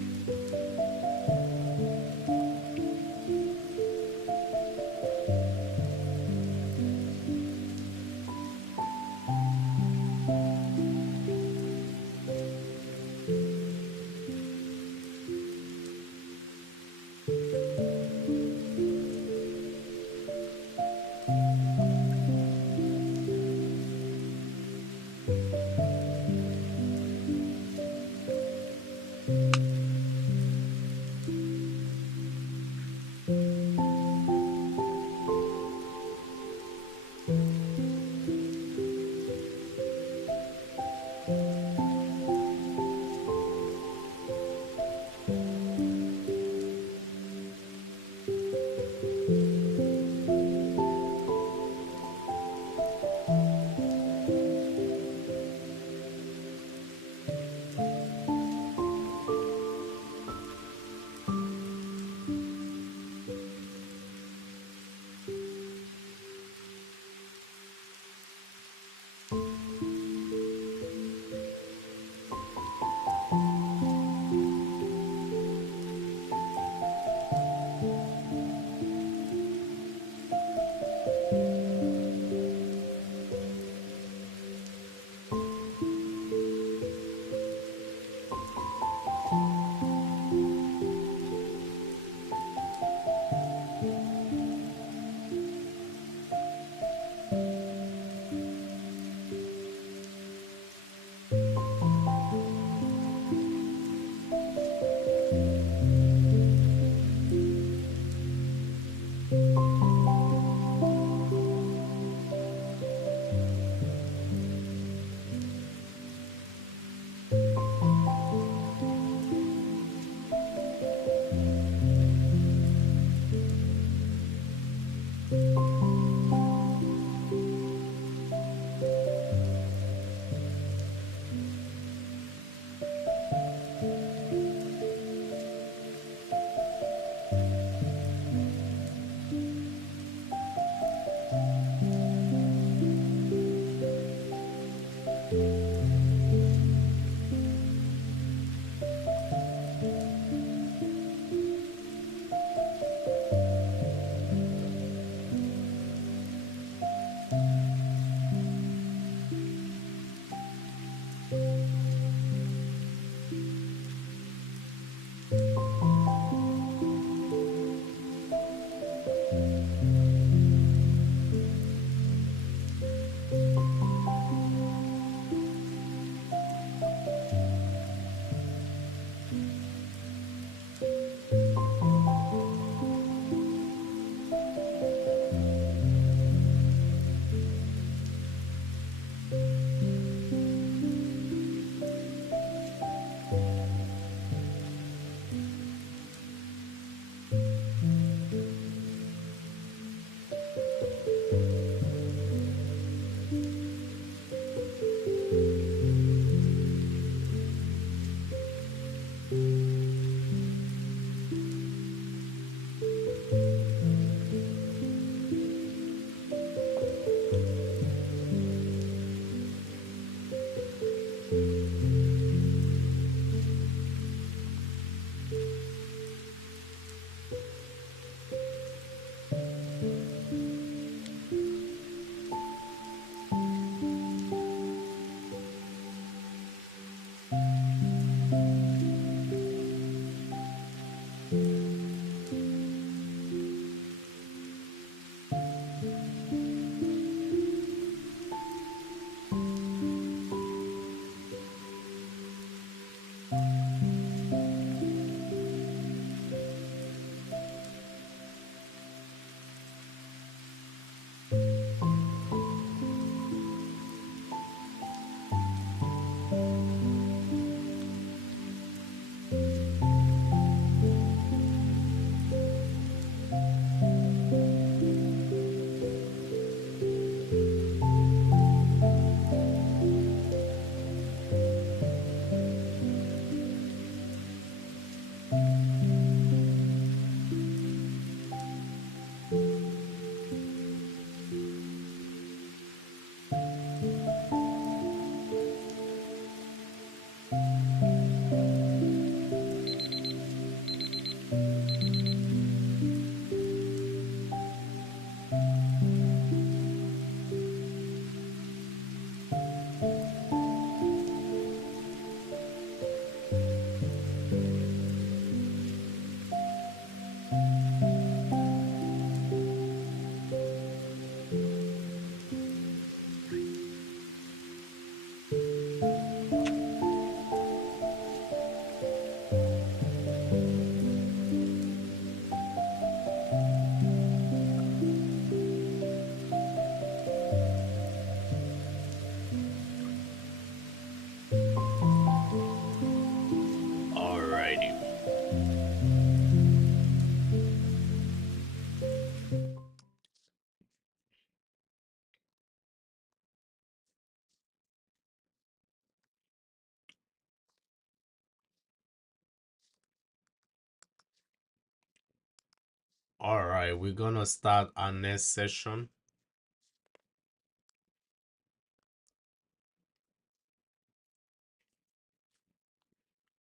All right, we're gonna start our next session.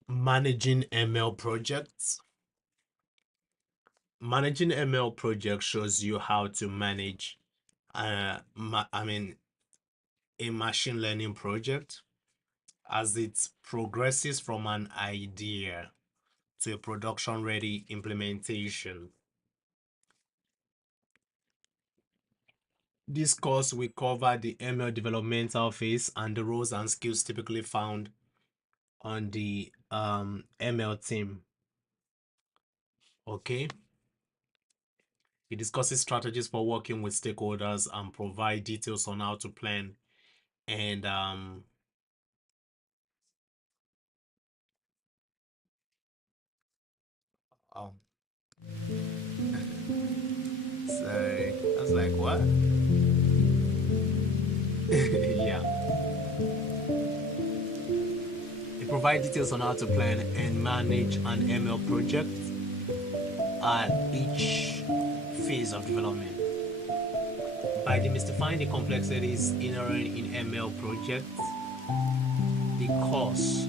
Managing ML projects. Managing ML projects shows you how to manage, a machine learning project as it progresses from an idea to a production-ready implementation. This course will cover the ML developmental phase and the roles and skills typically found on the ML team. Okay. It discusses strategies for working with stakeholders and provide details on how to plan and um sorry. I was like, what? Yeah. It provides details on how to plan and manage an ML project at each phase of development. By demystifying the complexities inherent in ML projects, the course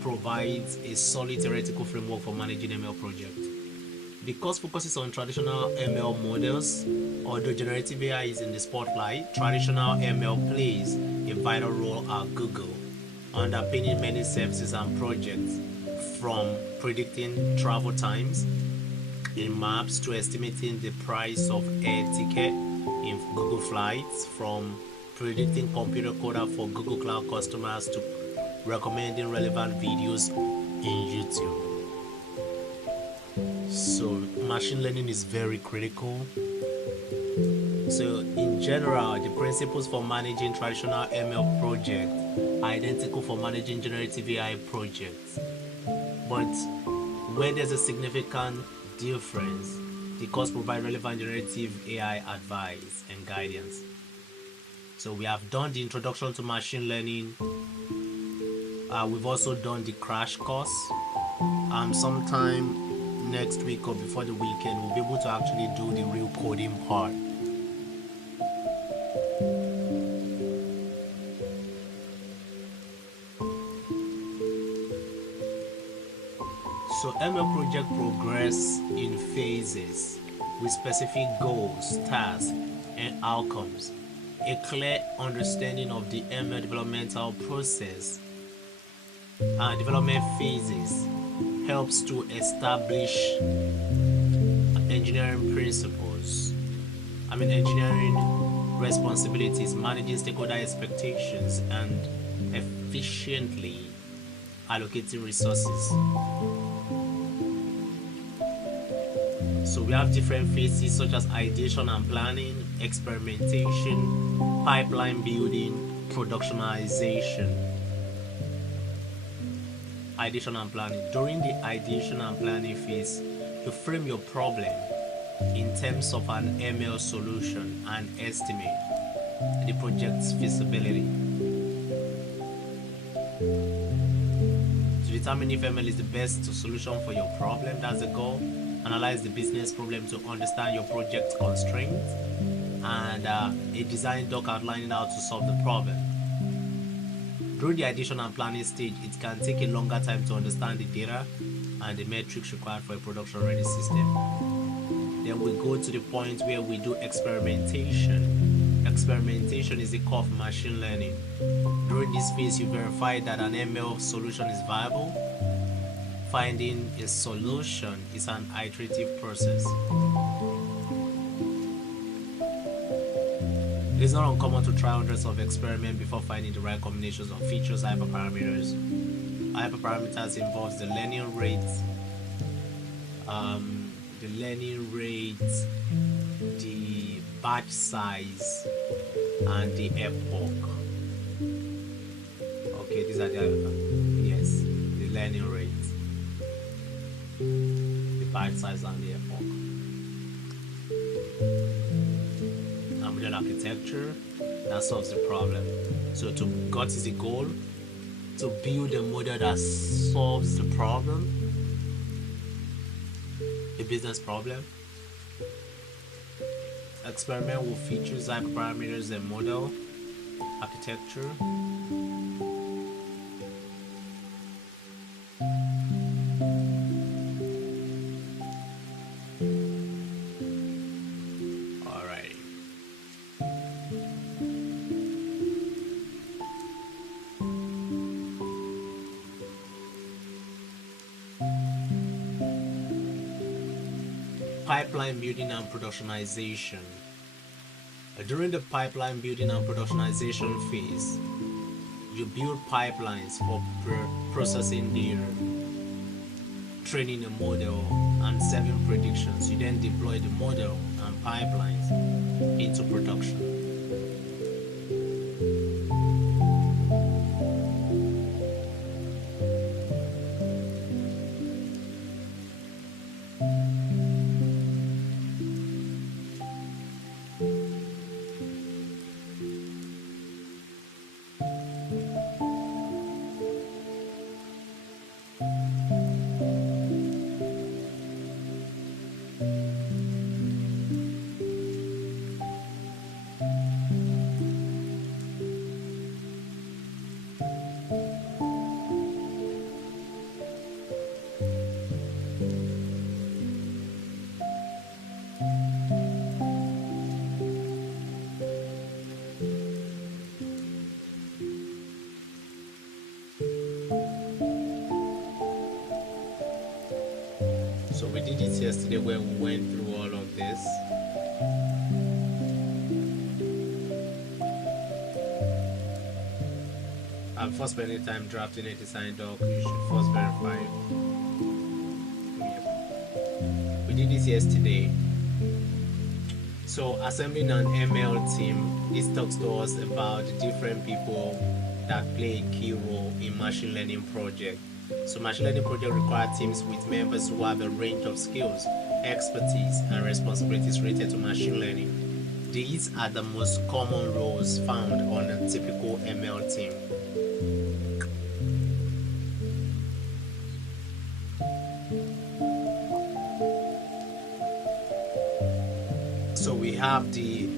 provides a solid theoretical framework for managing ML projects. The course focuses on traditional ML models. Although generative AI is in the spotlight, traditional ML plays a vital role at Google, underpinning many services and projects, from predicting travel times in maps to estimating the price of air ticket in Google Flights, from predicting computer coder for Google Cloud customers to recommending relevant videos in YouTube. So machine learning is very critical. So in general, the principles for managing traditional ML projects are identical for managing generative AI projects. But where there's a significant difference, the course provides relevant generative AI advice and guidance. So we have done the introduction to machine learning. We've also done the crash course. Sometime next week or before the weekend, we'll be able to actually do the real coding part. So ML project progress in phases with specific goals, tasks, and outcomes. A clear understanding of the ML developmental process and development phases helps to establish engineering principles. Engineering responsibilities, managing stakeholder expectations, and efficiently allocating resources. So we have different phases such as ideation and planning, experimentation, pipeline building, productionization. Ideation and planning. During the ideation and planning phase, you frame your problem in terms of an ML solution and estimate the project's feasibility. To determine if ML is the best solution for your problem, that's the goal. Analyze the business problem to understand your project constraints, and a design doc outlining how to solve the problem. During the ideation and planning stage, it can take a longer time to understand the data and the metrics required for a production-ready system. Then we go to the point where we do experimentation. Experimentation is the core of machine learning. During this phase, you verify that an ML solution is viable. Finding a solution is an iterative process. It is not uncommon to try hundreds of experiments before finding the right combinations of features, hyperparameters. Hyperparameters involves the learning rate, the batch size, and the epoch. Okay, these are the learning rate, the batch size, and the epoch. Model architecture that solves the problem. So what is the goal? To build a model that solves the problem, a business problem, experiment with features, hyperparameters, and model architecture. Alright. Pipeline building and productionization. During the pipeline building and productionization phase, you build pipelines for processing data, training a model, and serving predictions. You then deploy the model and pipelines into production. So we did it yesterday where we went through all of this. And before spending time drafting a design doc, you should first verify. We did this yesterday. So assembling an ML team, this talks to us about the different people that play a key role in machine learning project. So machine learning project require teams with members who have a range of skills, expertise, and responsibilities related to machine learning. These are the most common roles found on a typical ML team. So we have the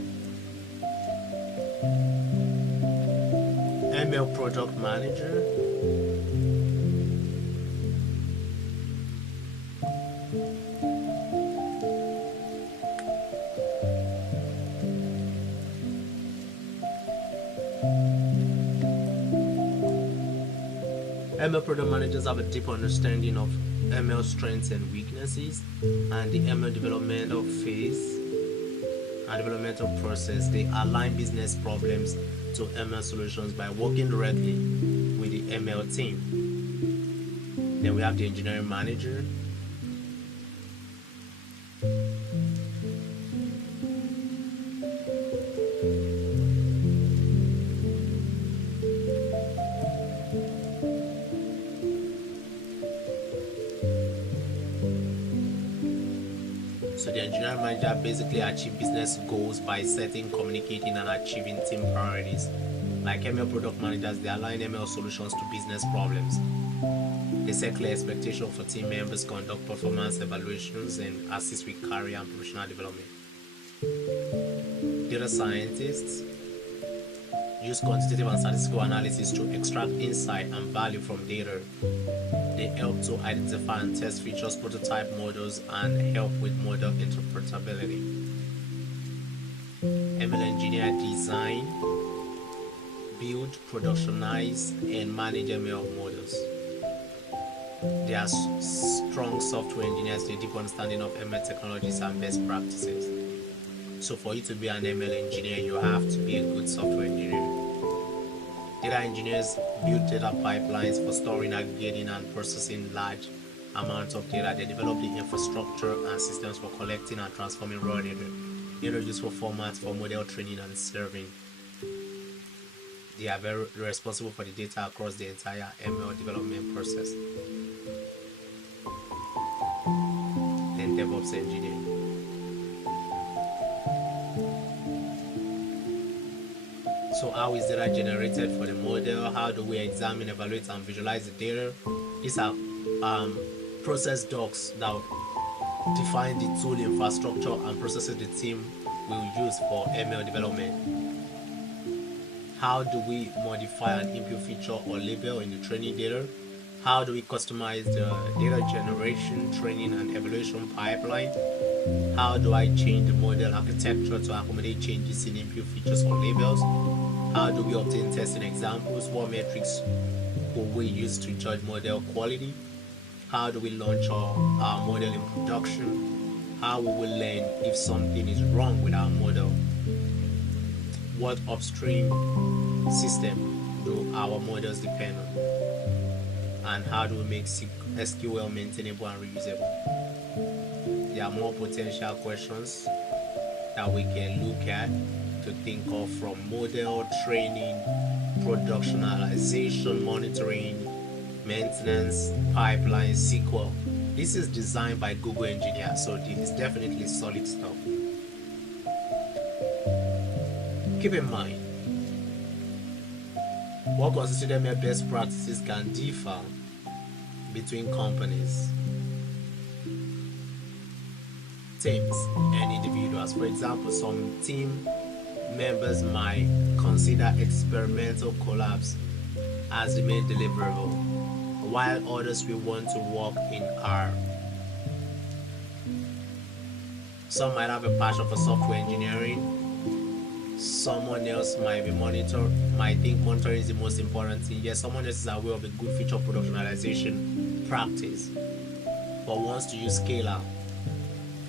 ML product manager, ML product managers have a deep understanding of ML strengths and weaknesses and the ML developmental phase and developmental process. They align business problems to ML solutions by working directly with the ML team. Then we have the engineering manager. So the engineering manager basically achieve business goals by setting, communicating, and achieving team priorities. Like ML product managers, they align ML solutions to business problems. They set clear expectations for team members, conduct performance evaluations, and assist with career and professional development. Data scientists use quantitative and statistical analysis to extract insight and value from data. They help to identify and test features, prototype models, and help with model interpretability. ML engineer design, build, productionize, and manage ML models. They are strong software engineers with a deep understanding of ML technologies and best practices. So for you to be an ML engineer, you have to be a good software engineer. Data engineers build data pipelines for storing, aggregating, and processing large amounts of data. They develop the infrastructure and systems for collecting and transforming raw data, useful formats for model training and serving. They are very responsible for the data across the entire ML development process. Then DevOps engineer. So how is data generated for the model? How do we examine, evaluate, and visualize the data? These are process docs that define the tool infrastructure and processes the team we'll use for ML development. How do we modify an input feature or label in the training data? How do we customize the data generation, training, and evaluation pipeline? How do I change the model architecture to accommodate changes in input features or labels? How do we obtain testing examples? What metrics will we use to judge model quality? How do we launch our model in production? How will we learn if something is wrong with our model? What upstream system do our models depend on? And how do we make SQL maintainable and reusable? There are more potential questions that we can look at to think of, from model training, productionalization, monitoring, maintenance, pipeline, SQL. This is designed by Google engineers, so this is definitely solid stuff. Keep in mind, what considered best practices can differ between companies, teams, and individuals. For example, some team members might consider experimental collabs as the main deliverable, while others will want to work in R. Some might have a passion for software engineering. Someone else might think monitoring is the most important thing. Yes, someone else is aware of a good feature productionalization practice, but wants to use Scalar.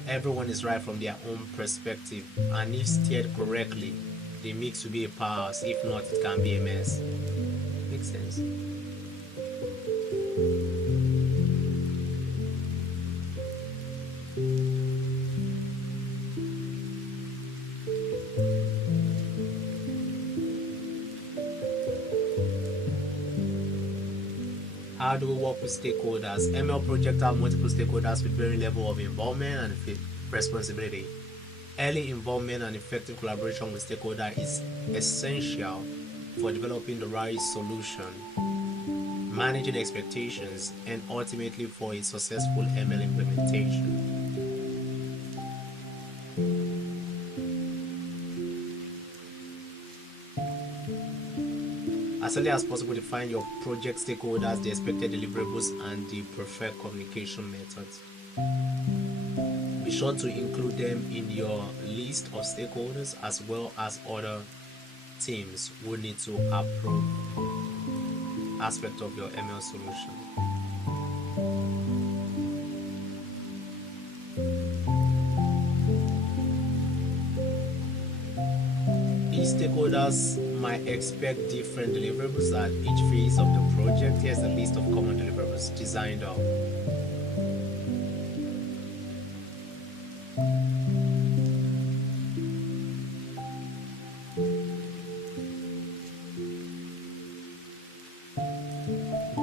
Everyone is right from their own perspective, and if steered correctly, the mix will be a powerhouse. If not, it can be a mess. Makes sense. How do we work with stakeholders? ML projects have multiple stakeholders with varying level of involvement and responsibility. Early involvement and effective collaboration with stakeholders is essential for developing the right solution, managing expectations, and ultimately for a successful ML implementation. As early as possible, define your project stakeholders, the expected deliverables, and the preferred communication methods. Be sure to include them in your list of stakeholders, as well as other teams who need to approve aspect of your ML solution. Each stakeholders might expect different deliverables at each phase of the project. Here's a list of common deliverables designed up.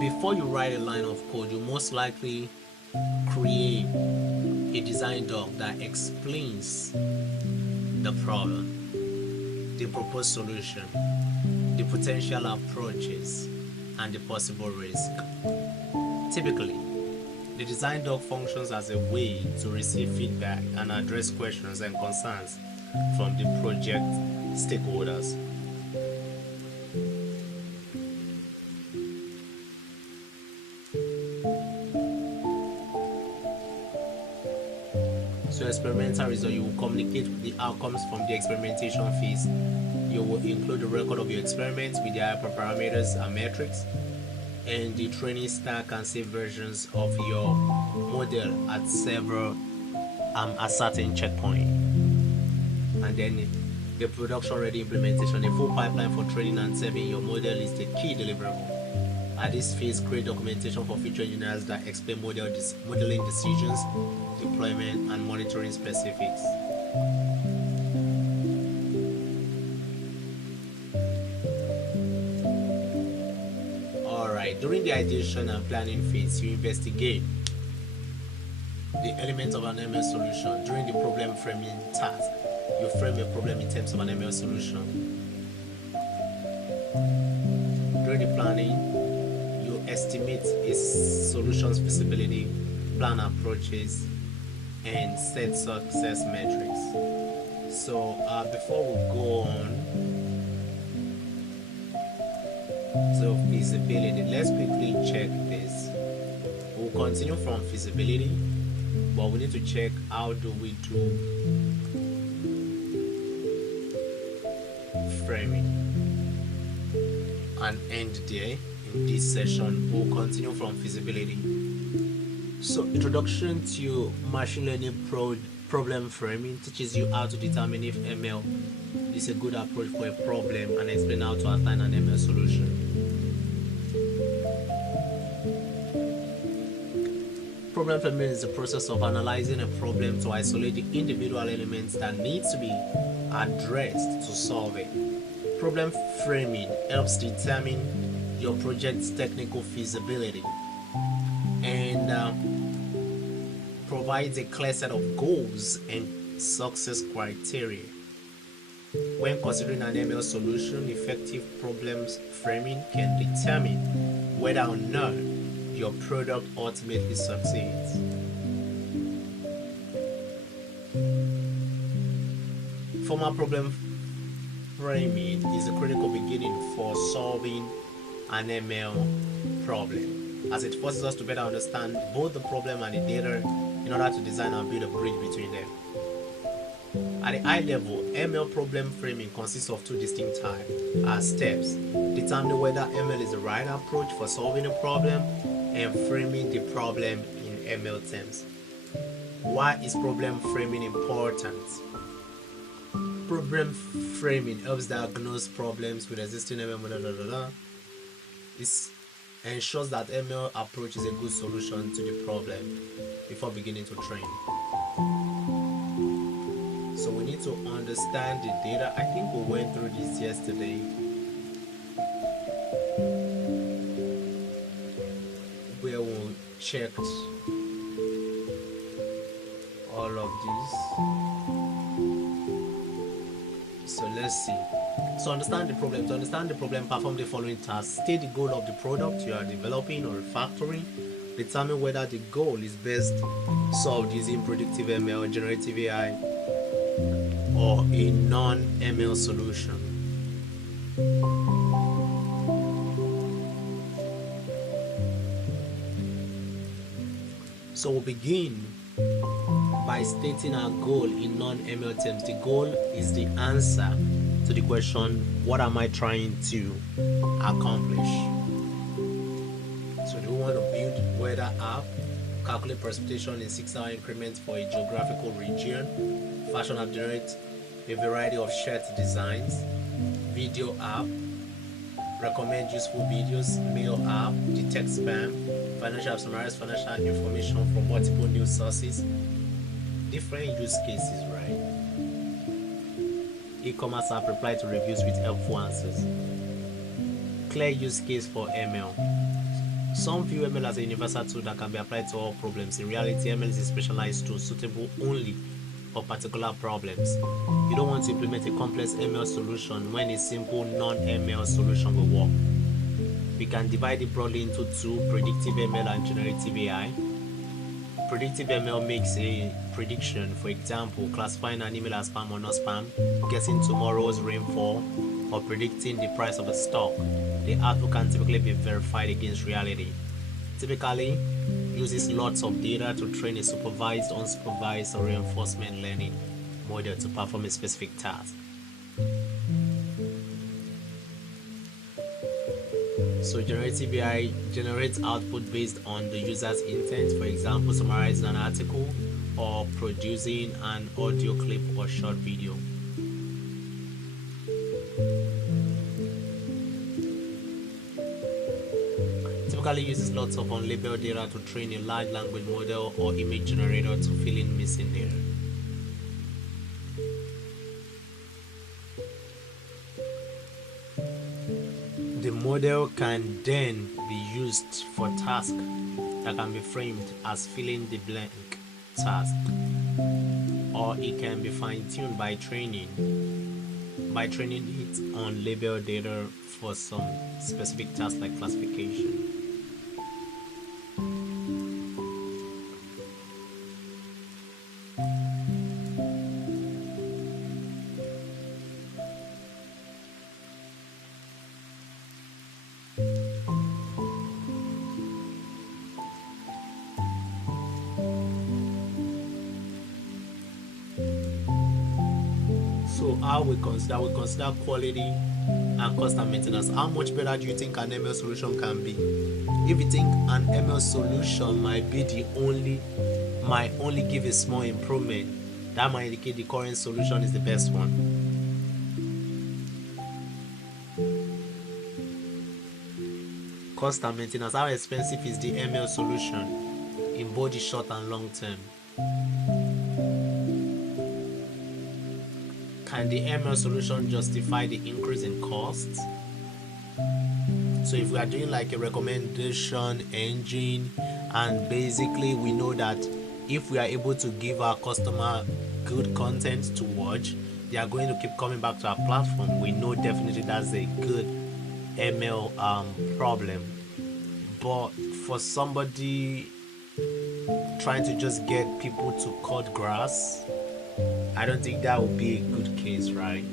Before you write a line of code, you most likely create a design doc that explains the problem, the proposed solution, the potential approaches, and the possible risk. Typically, the design doc functions as a way to receive feedback and address questions and concerns from the project stakeholders. So experimental result, you will communicate with the outcomes from the experimentation phase. You will include the record of your experiments with the hyperparameters and metrics, and the training stack and save versions of your model at certain checkpoint. And then the production ready implementation, a full pipeline for training and saving your model is the key deliverable. At this phase, create documentation for future engineers that explain modeling decisions, deployment, and monitoring specifics. Alright, during the ideation and planning phase, you investigate the elements of an ML solution. During the problem framing task, you frame a problem in terms of an ML solution. During the planning, estimate its solution's feasibility, plan approaches, and set success metrics. So before we go on to feasibility, let's quickly check this. We'll continue from feasibility, but we need to check how do we do framing and end there. In this session we'll continue from feasibility. So introduction to machine learning problem framing teaches you how to determine if ML is a good approach for a problem and explain how to assign an ML solution. Problem framing is the process of analyzing a problem to isolate the individual elements that need to be addressed to solve it. Problem framing helps determine your project's technical feasibility and provides a clear set of goals and success criteria. When considering an ML solution, effective problem framing can determine whether or not your product ultimately succeeds. Formal problem framing is a critical beginning for solving an ML problem, as it forces us to better understand both the problem and the data in order to design and build a bridge between them. At a high level, ML problem framing consists of two distinct steps: determining whether ML is the right approach for solving a problem and framing the problem in ML terms. Why is problem framing important? Problem framing helps diagnose problems with existing ML model. This ensures that ML approach is a good solution to the problem before beginning to train. So we need to understand the data. I think we went through this yesterday. Where we checked all of these. So let's see. So understand the problem. To understand the problem, perform the following tasks. State the goal of the product you are developing or refactoring. Determine whether the goal is best solved using predictive ML, generative AI, or a non-ML solution. So we'll begin by stating our goal in non-ML terms. The goal is the answer to the question, what am I trying to accomplish? So do we want to build weather app, calculate precipitation in 6-hour increments for a geographical region, fashion app, generate a variety of shirt designs, video app, recommend useful videos, mail app, detect spam, financial app, summarize financial information from multiple news sources. Different use cases, right? E-commerce app, reply to reviews with helpful answers. Clear use case for ML. Some view ML as a universal tool that can be applied to all problems. In reality, ML is a specialized tool suitable only for particular problems. You don't want to implement a complex ML solution when a simple non-ML solution will work. We can divide it broadly into two: predictive ML and generative AI. Predictive ML makes a prediction, for example, classifying an email as spam or not spam, guessing tomorrow's rainfall, or predicting the price of a stock. The output can typically be verified against reality. Typically uses lots of data to train a supervised, unsupervised, or reinforcement learning model to perform a specific task. So generative AI generates output based on the user's intent, for example, summarizing an article or producing an audio clip or short video. Typically uses lots of unlabeled data to train a large language model or image generator to fill in missing data. The model can then be used for tasks that can be framed as filling the blank task, or it can be fine-tuned by training it on labeled data for some specific tasks like classification. how we consider quality and constant maintenance. How much better do you think an ML solution can be? If you think an ML solution might only give a small improvement, that might indicate the current solution is the best one. Cost and maintenance. How expensive is the ML solution in both the short and long term? Can the ML solution justify the increase in costs? So if we are doing like a recommendation engine, and basically we know that if we are able to give our customer good content to watch, they are going to keep coming back to our platform. We know definitely that's a good ML problem. But for somebody trying to just get people to cut grass, I don't think that would be a good case, right?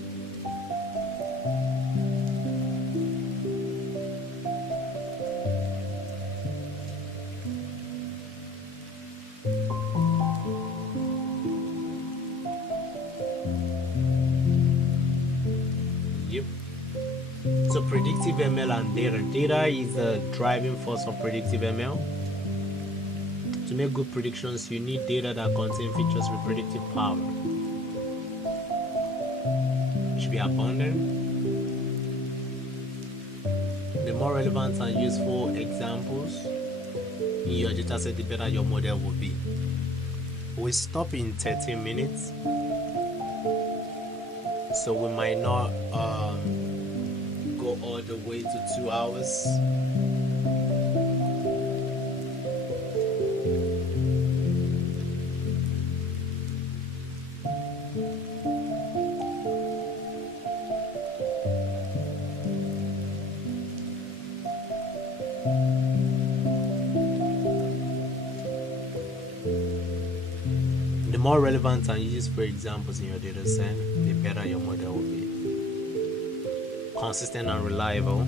Yep. So predictive ML and data. Data is the driving force of predictive ML. To make good predictions, you need data that contain features with predictive power. It should be abundant. The more relevant and useful examples in your dataset, the better your model will be. We stop in 13 minutes, so we might not go all the way to 2 hours. The more relevant and useful examples in your data set, the better your model will be. Consistent and reliable.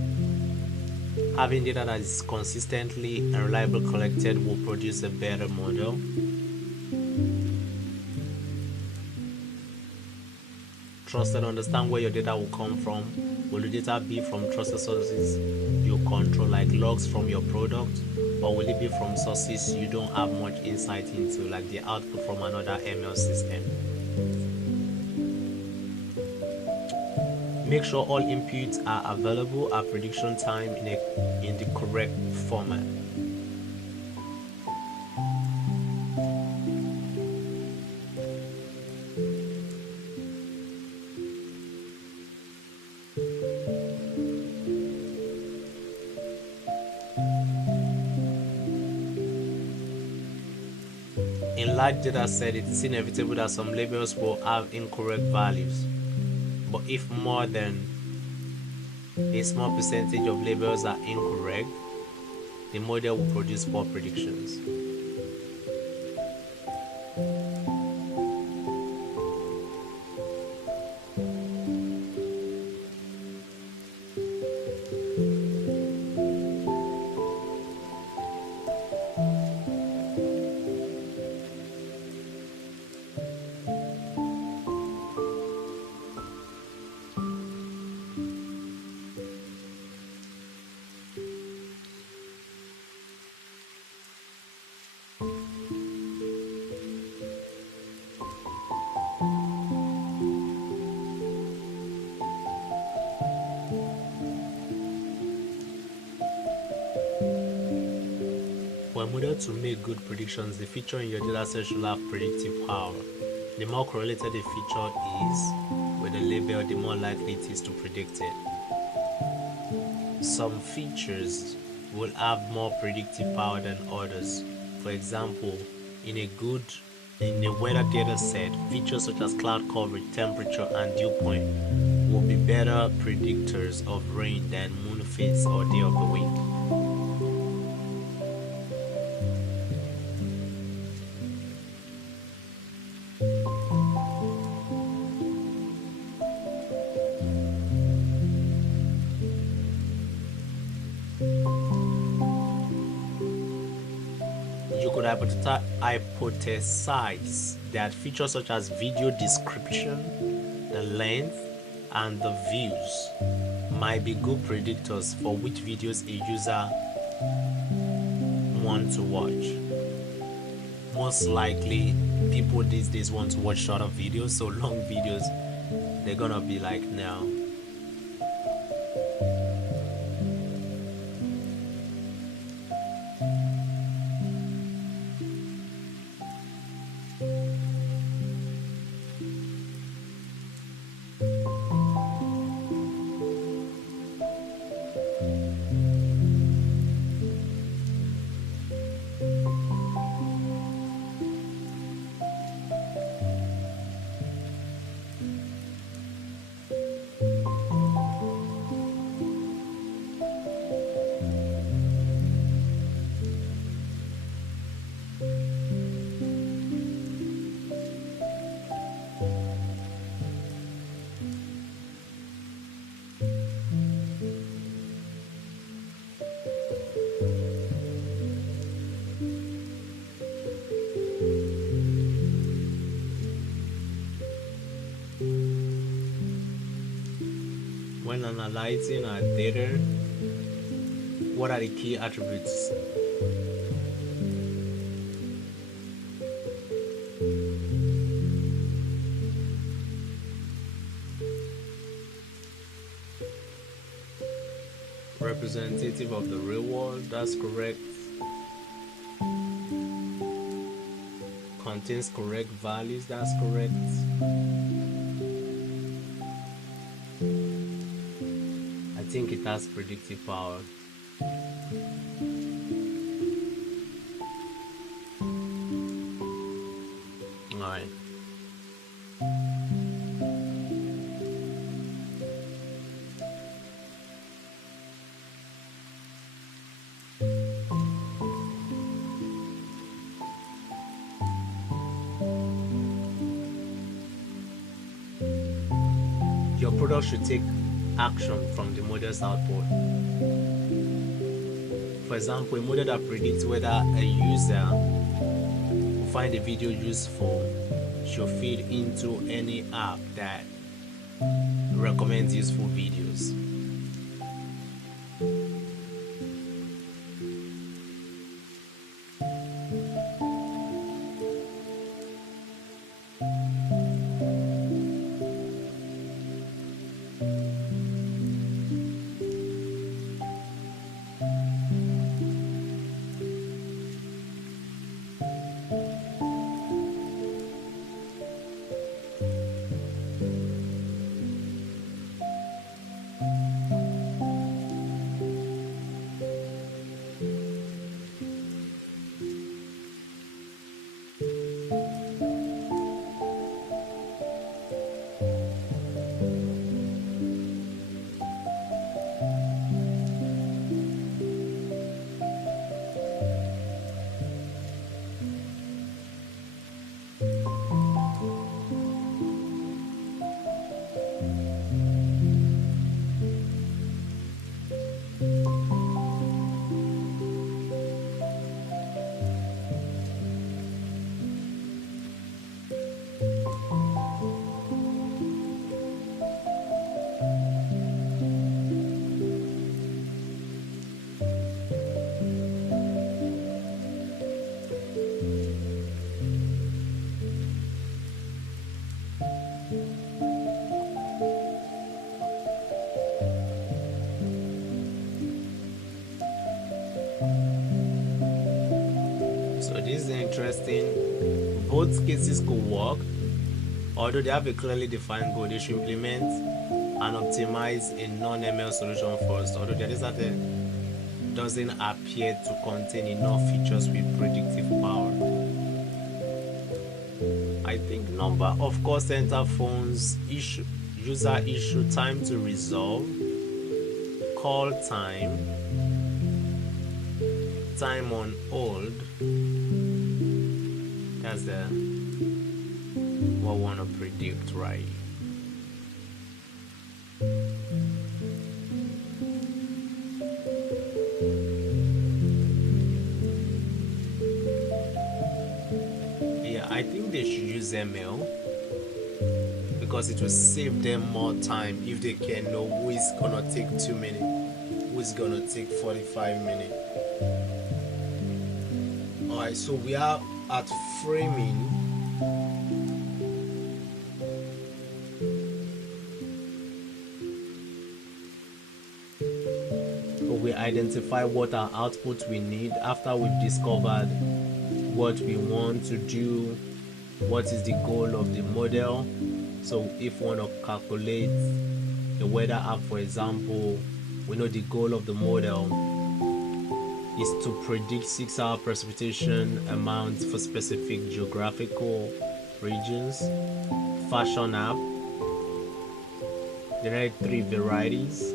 Having data that is consistently and reliably collected will produce a better model. Trusted. Understand where your data will come from. Will the data be from trusted sources you control, like logs from your product, or will it be from sources you don't have much insight into, like the output from another ML system? Make sure all inputs are available at prediction time in the correct format. In large data set, it is inevitable that some labels will have incorrect values. But if more than a small percentage of labels are incorrect, the model will produce poor predictions. For a model to make good predictions, the feature in your dataset should have predictive power. The more correlated a feature is with a label, the more likely it is to predict it. Some features will have more predictive power than others. For example, in a weather data set, features such as cloud coverage, temperature, and dew point will be better predictors of rain than moon phase or day of the week. You could hypothesize that features such as video description the length, and the views might be good predictors for which videos a user wants to watch. Most likely, people these days want to watch shorter videos, so long videos, they're gonna be like, no. When analyzing our data, what are the key attributes? Representative of the real world, that's correct. Contains correct values, that's correct. I think it has predictive power. Alright. Your product should take action from the model's output. For example, a model that predicts whether a user will find a video useful should feed into any app that recommends useful videos. So this is interesting. Both cases could work. Although they have a clearly defined goal, they should implement and optimize a non-ML solution first. Although there is that doesn't appear to contain enough features with predictive power. I think number of call center phones, user issue, time to resolve, call time, time on hold. That's what we want to predict, right? Yeah, I think they should use ML because it will save them more time if they can know who is gonna take 2 minutes, who is gonna take 45 minutes. Alright, so we are at framing. We identify what our output we need after we've discovered what we want to do, what is the goal of the model. So if we want to calculate the weather app, for example, we know the goal of the model is to predict 6-hour precipitation amounts for specific geographical regions. Fashion app, generate 3 varieties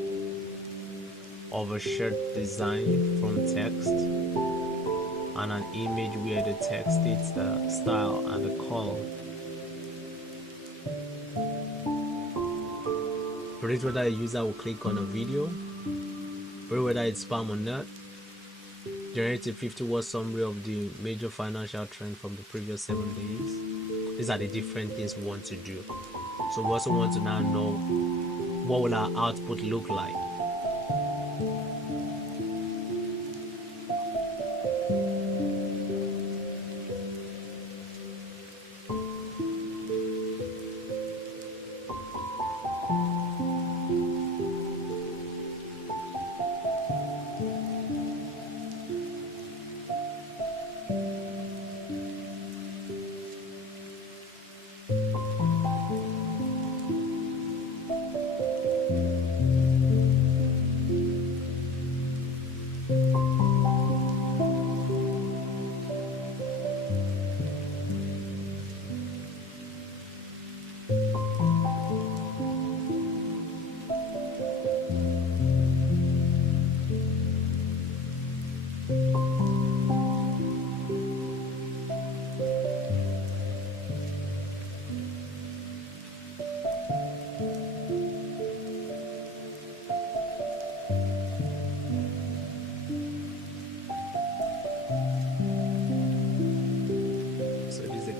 of a shirt design from text and an image where the text states the style and the color. Predict whether a user will click on a video, predict whether it's spam or not. Generate a 50-word summary of the major financial trend from the previous 7 days. These are the different things we want to do. So we also want to now know what will our output look like.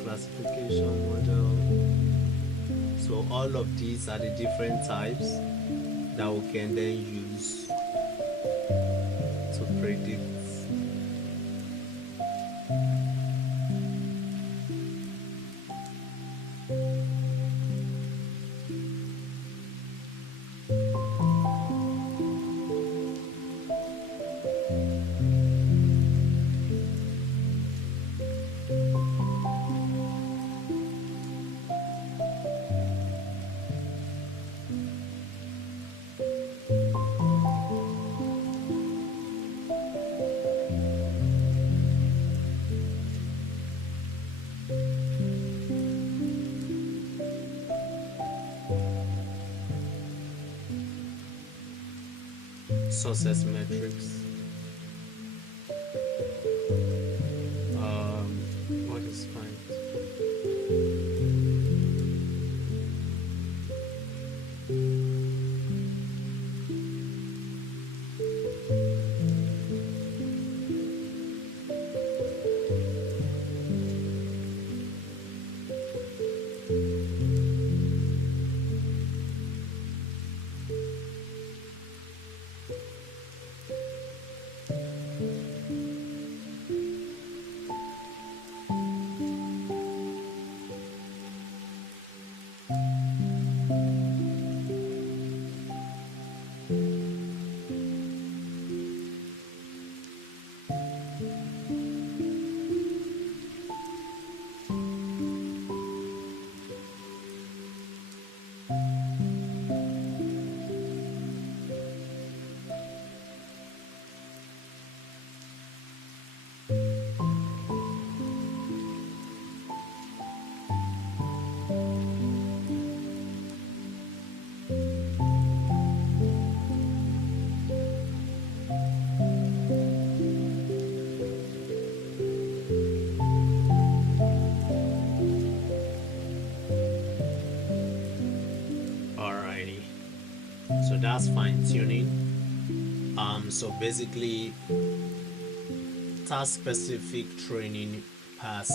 Classification model. So all of these are the different types that we can then use to predict. Success metrics. What is fine? So that's fine tuning. So basically task specific training has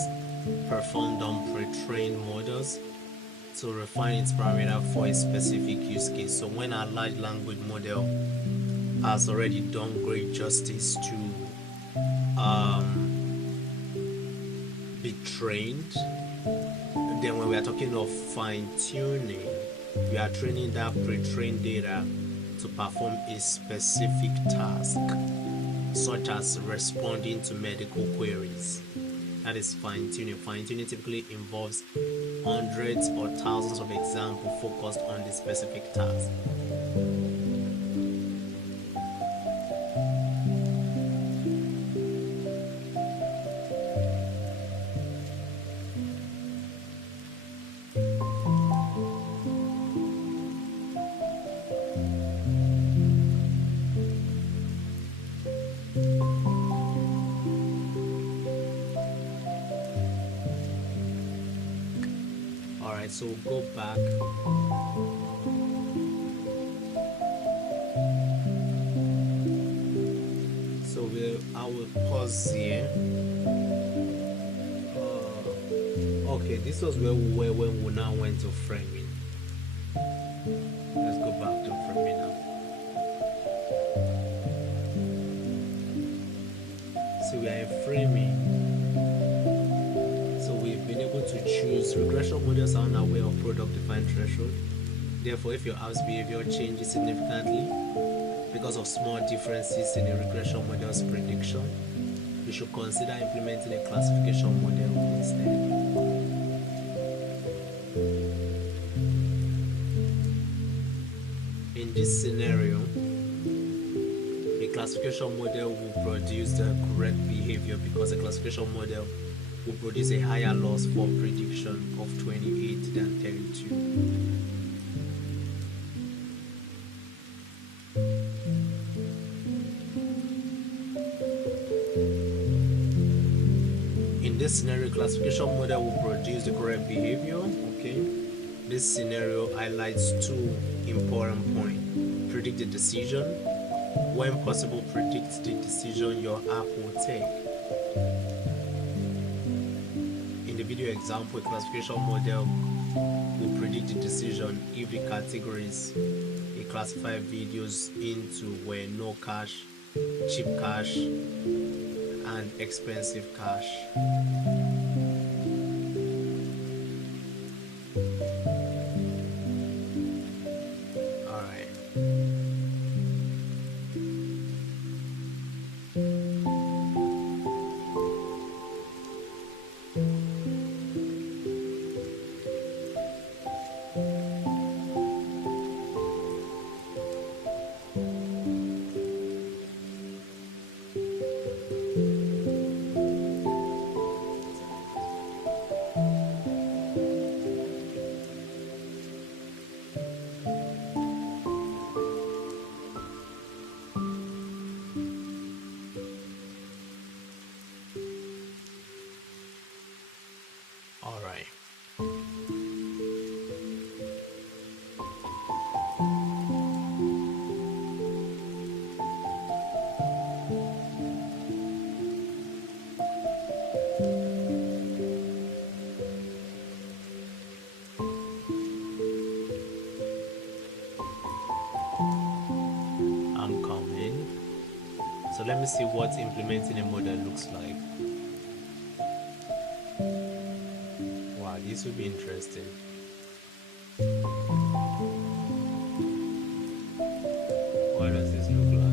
performed on pre-trained models to refine its parameter for a specific use case. So when our large language model has already done great justice to be trained, then when we are talking of fine-tuning, we are training that pre-trained data to perform a specific task, such as responding to medical queries. That is fine-tuning. Fine-tuning typically involves hundreds or thousands of examples focused on the specific task. Alright, so we'll go back. So I will pause here. Okay, this was where we were when we now went to framing. Let's go back to framing now. So we are in framing. So we've been able to choose regression models are unaware of product-defined threshold. Therefore, if your app's behavior changes significantly because of small differences in a regression model's prediction, you should consider implementing a classification model instead. In this scenario, a classification model will produce the correct behavior because a classification model will produce a higher loss for prediction of 28 than 32. In this scenario, classification model will produce the correct behavior. Okay, this scenario highlights two important points. Predict the decision. When possible, predict the decision your app will take. In the video example, a classification model will predict the decision if the categories it classified videos into were no cash, cheap cash, and expensive cash. All right. I'm coming. So let me see what implementing a model looks like. Wow, this will be interesting. What does this look like?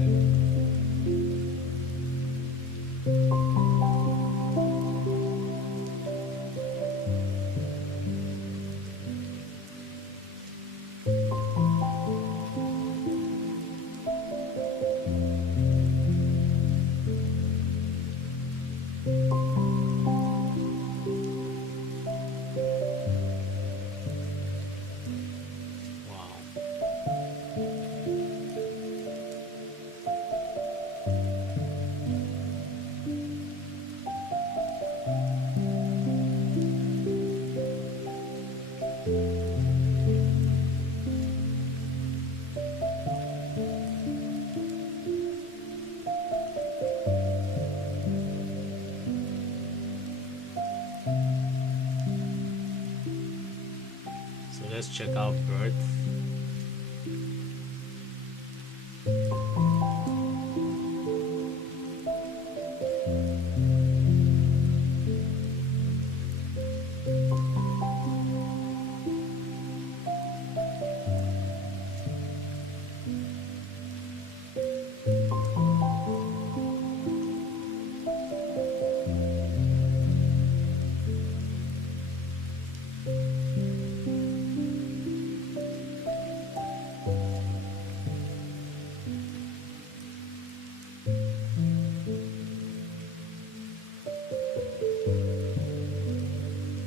let's check out birth.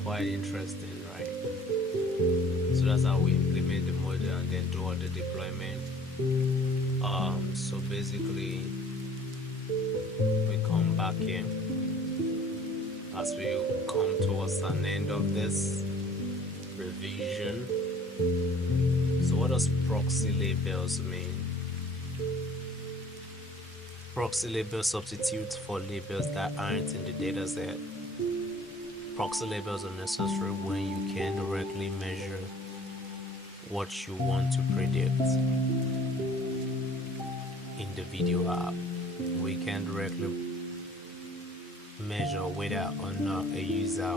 Quite interesting, right? So that's how we implement the model and then do all the deployment. So basically we come back here as we come towards an end of this revision. So what does proxy labels mean? Proxy labels substitute for labels that aren't in the dataset. Proxy labels are necessary when you can directly measure what you want to predict. In the video app, we can directly measure whether or not a user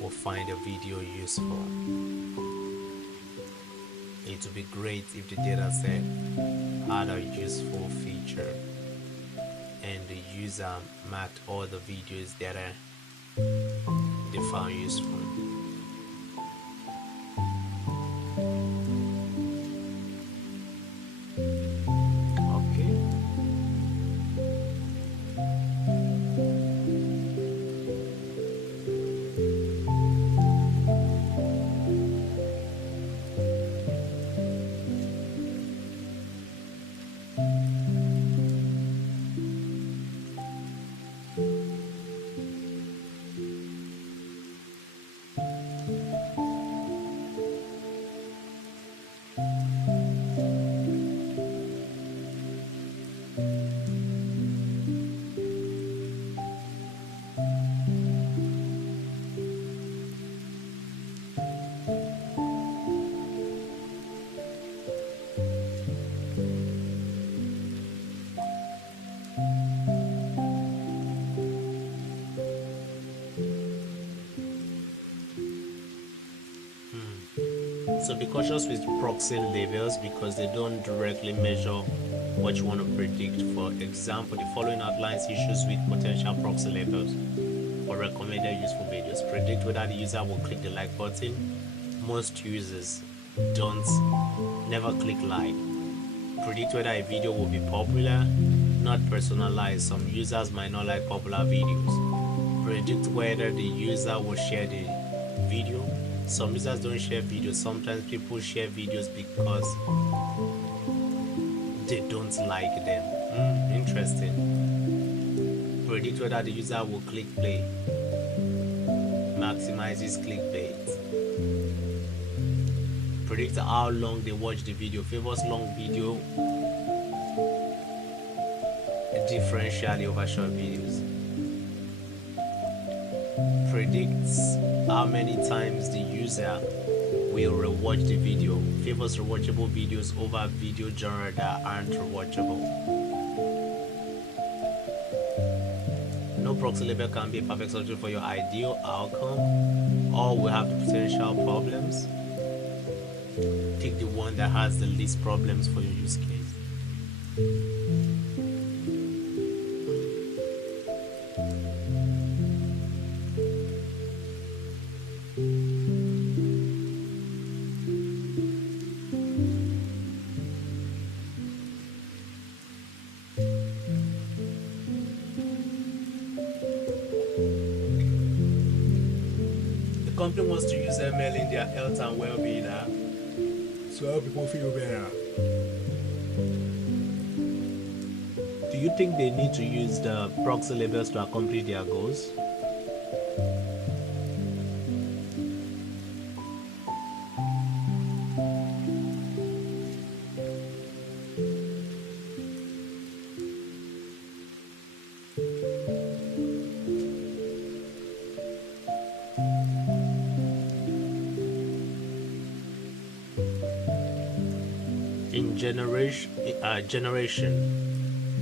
will find a video useful. It would be great if the dataset had a useful feature and the user marked all the videos that they found useful. So be cautious with proxy labels because they don't directly measure what you want to predict. For example, the following outlines issues with potential proxy labels for recommended useful videos. Predict whether the user will click the like button. Most users never click like. Predict whether a video will be popular, not personalized. Some users might not like popular videos. Predict whether the user will share the video. Some users don't share videos. Sometimes people share videos because they don't like them. Interesting. Predict whether the user will click play. Maximizes clickbait. Predict how long they watch the video. Favors long video differentially over short videos. Predicts how many times the user will rewatch the video. Favors rewatchable videos over video genre that aren't rewatchable. No proxy label can be a perfect solution for your ideal outcome. All will have the potential problems. Pick the one that has the least problems for your use case. The company wants to use ML in their health and well-being app to help people feel better. Do you think they need to use the proxy labels to accomplish their goals? generation.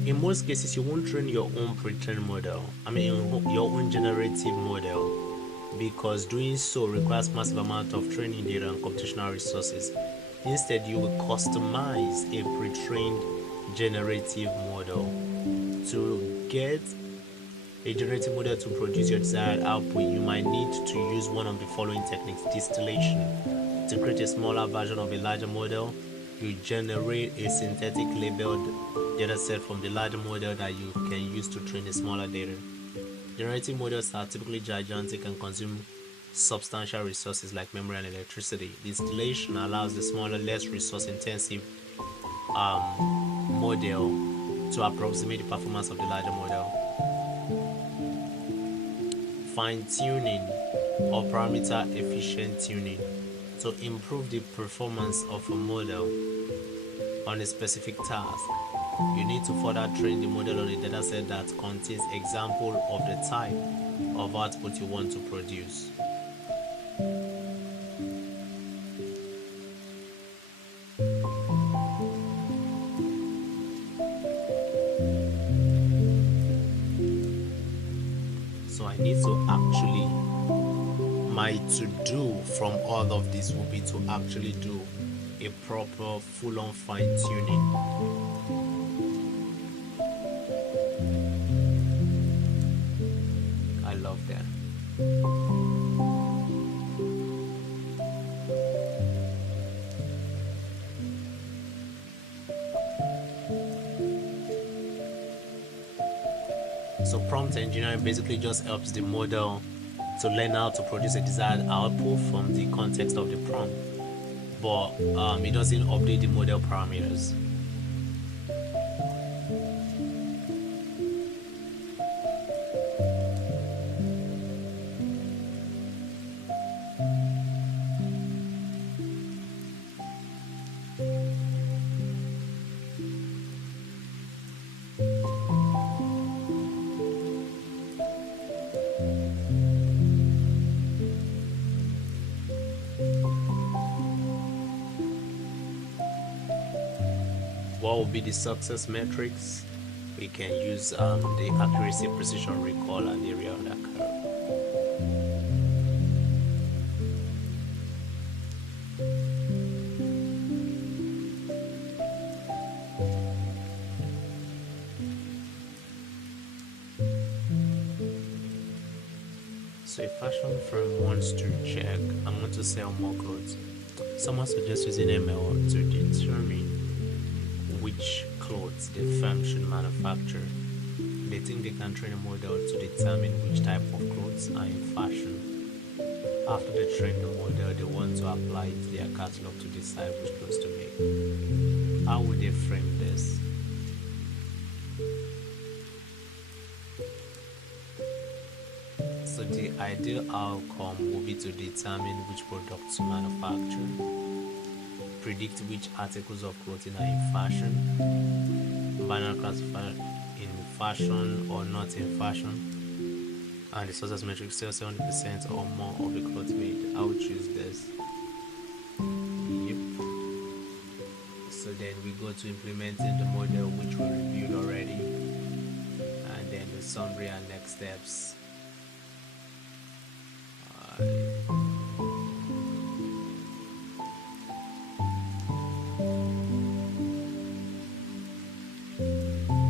In most cases, you won't train your own pre-trained model. Your own generative model, because doing so requires massive amount of training data and computational resources. Instead, you will customize a pre-trained generative model. To get a generative model to produce your desired output, you might need to use one of the following techniques: distillation. To create a smaller version of a larger model, you generate a synthetic labeled dataset from the larger model that you can use to train a smaller data. Generative models are typically gigantic and consume substantial resources like memory and electricity. Distillation allows the smaller, less resource-intensive model to approximate the performance of the larger model. Fine-tuning or parameter-efficient tuning. To improve the performance of a model on a specific task, you need to further train the model on a dataset that contains example of the type of output you want to produce. So I need to actually, my to-do from all of this will be to actually do a proper full-on fine-tuning. I love that. So prompt engineering basically just helps the model to learn how to produce a desired output from the context of the prompt, but it doesn't update the model parameters. What will be the success metrics? We can use the accuracy, precision, recall, and area of that curve. So a fashion firm wants to check, I want to sell more clothes. Someone suggests using ML to determine which clothes the firm should manufacture. They think they can train a model to determine which type of clothes are in fashion. After they train the model, they want to apply it to their catalog to decide which clothes to make. How would they frame this? So the ideal outcome will be to determine which products to manufacture, predict which articles of clothing are in fashion, binary classify in fashion or not in fashion, and the success metric sell 70% or more of the clothes made. I would choose this. Yep. So then we go to implementing the model, which we reviewed already, and then the summary and next steps.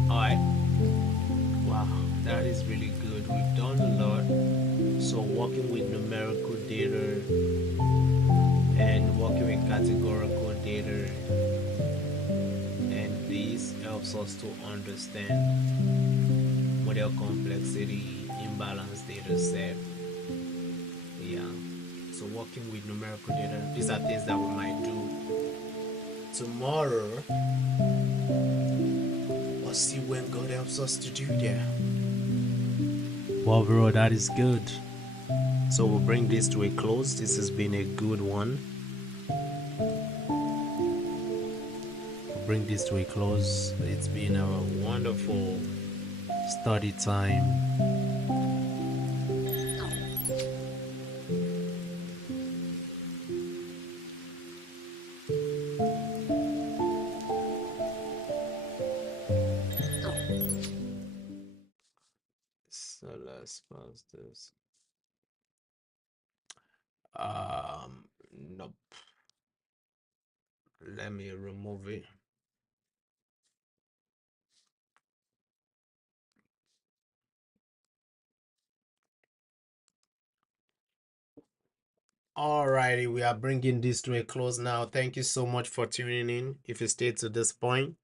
Alright, wow, that is really good. We've done a lot. So working with numerical data and working with categorical data, and this helps us to understand model complexity, imbalanced data set. Yeah, so working with numerical data, these are things that we might do tomorrow. We'll see when God helps us to do that. Well, bro, that is good. So we'll bring this to a close. This has been a good one. We'll bring this to a close. It's been a wonderful study time. Pause this. Nope. Let me remove it. Alrighty, we are bringing this to a close now. Thank you so much for tuning in. If you stayed to this point,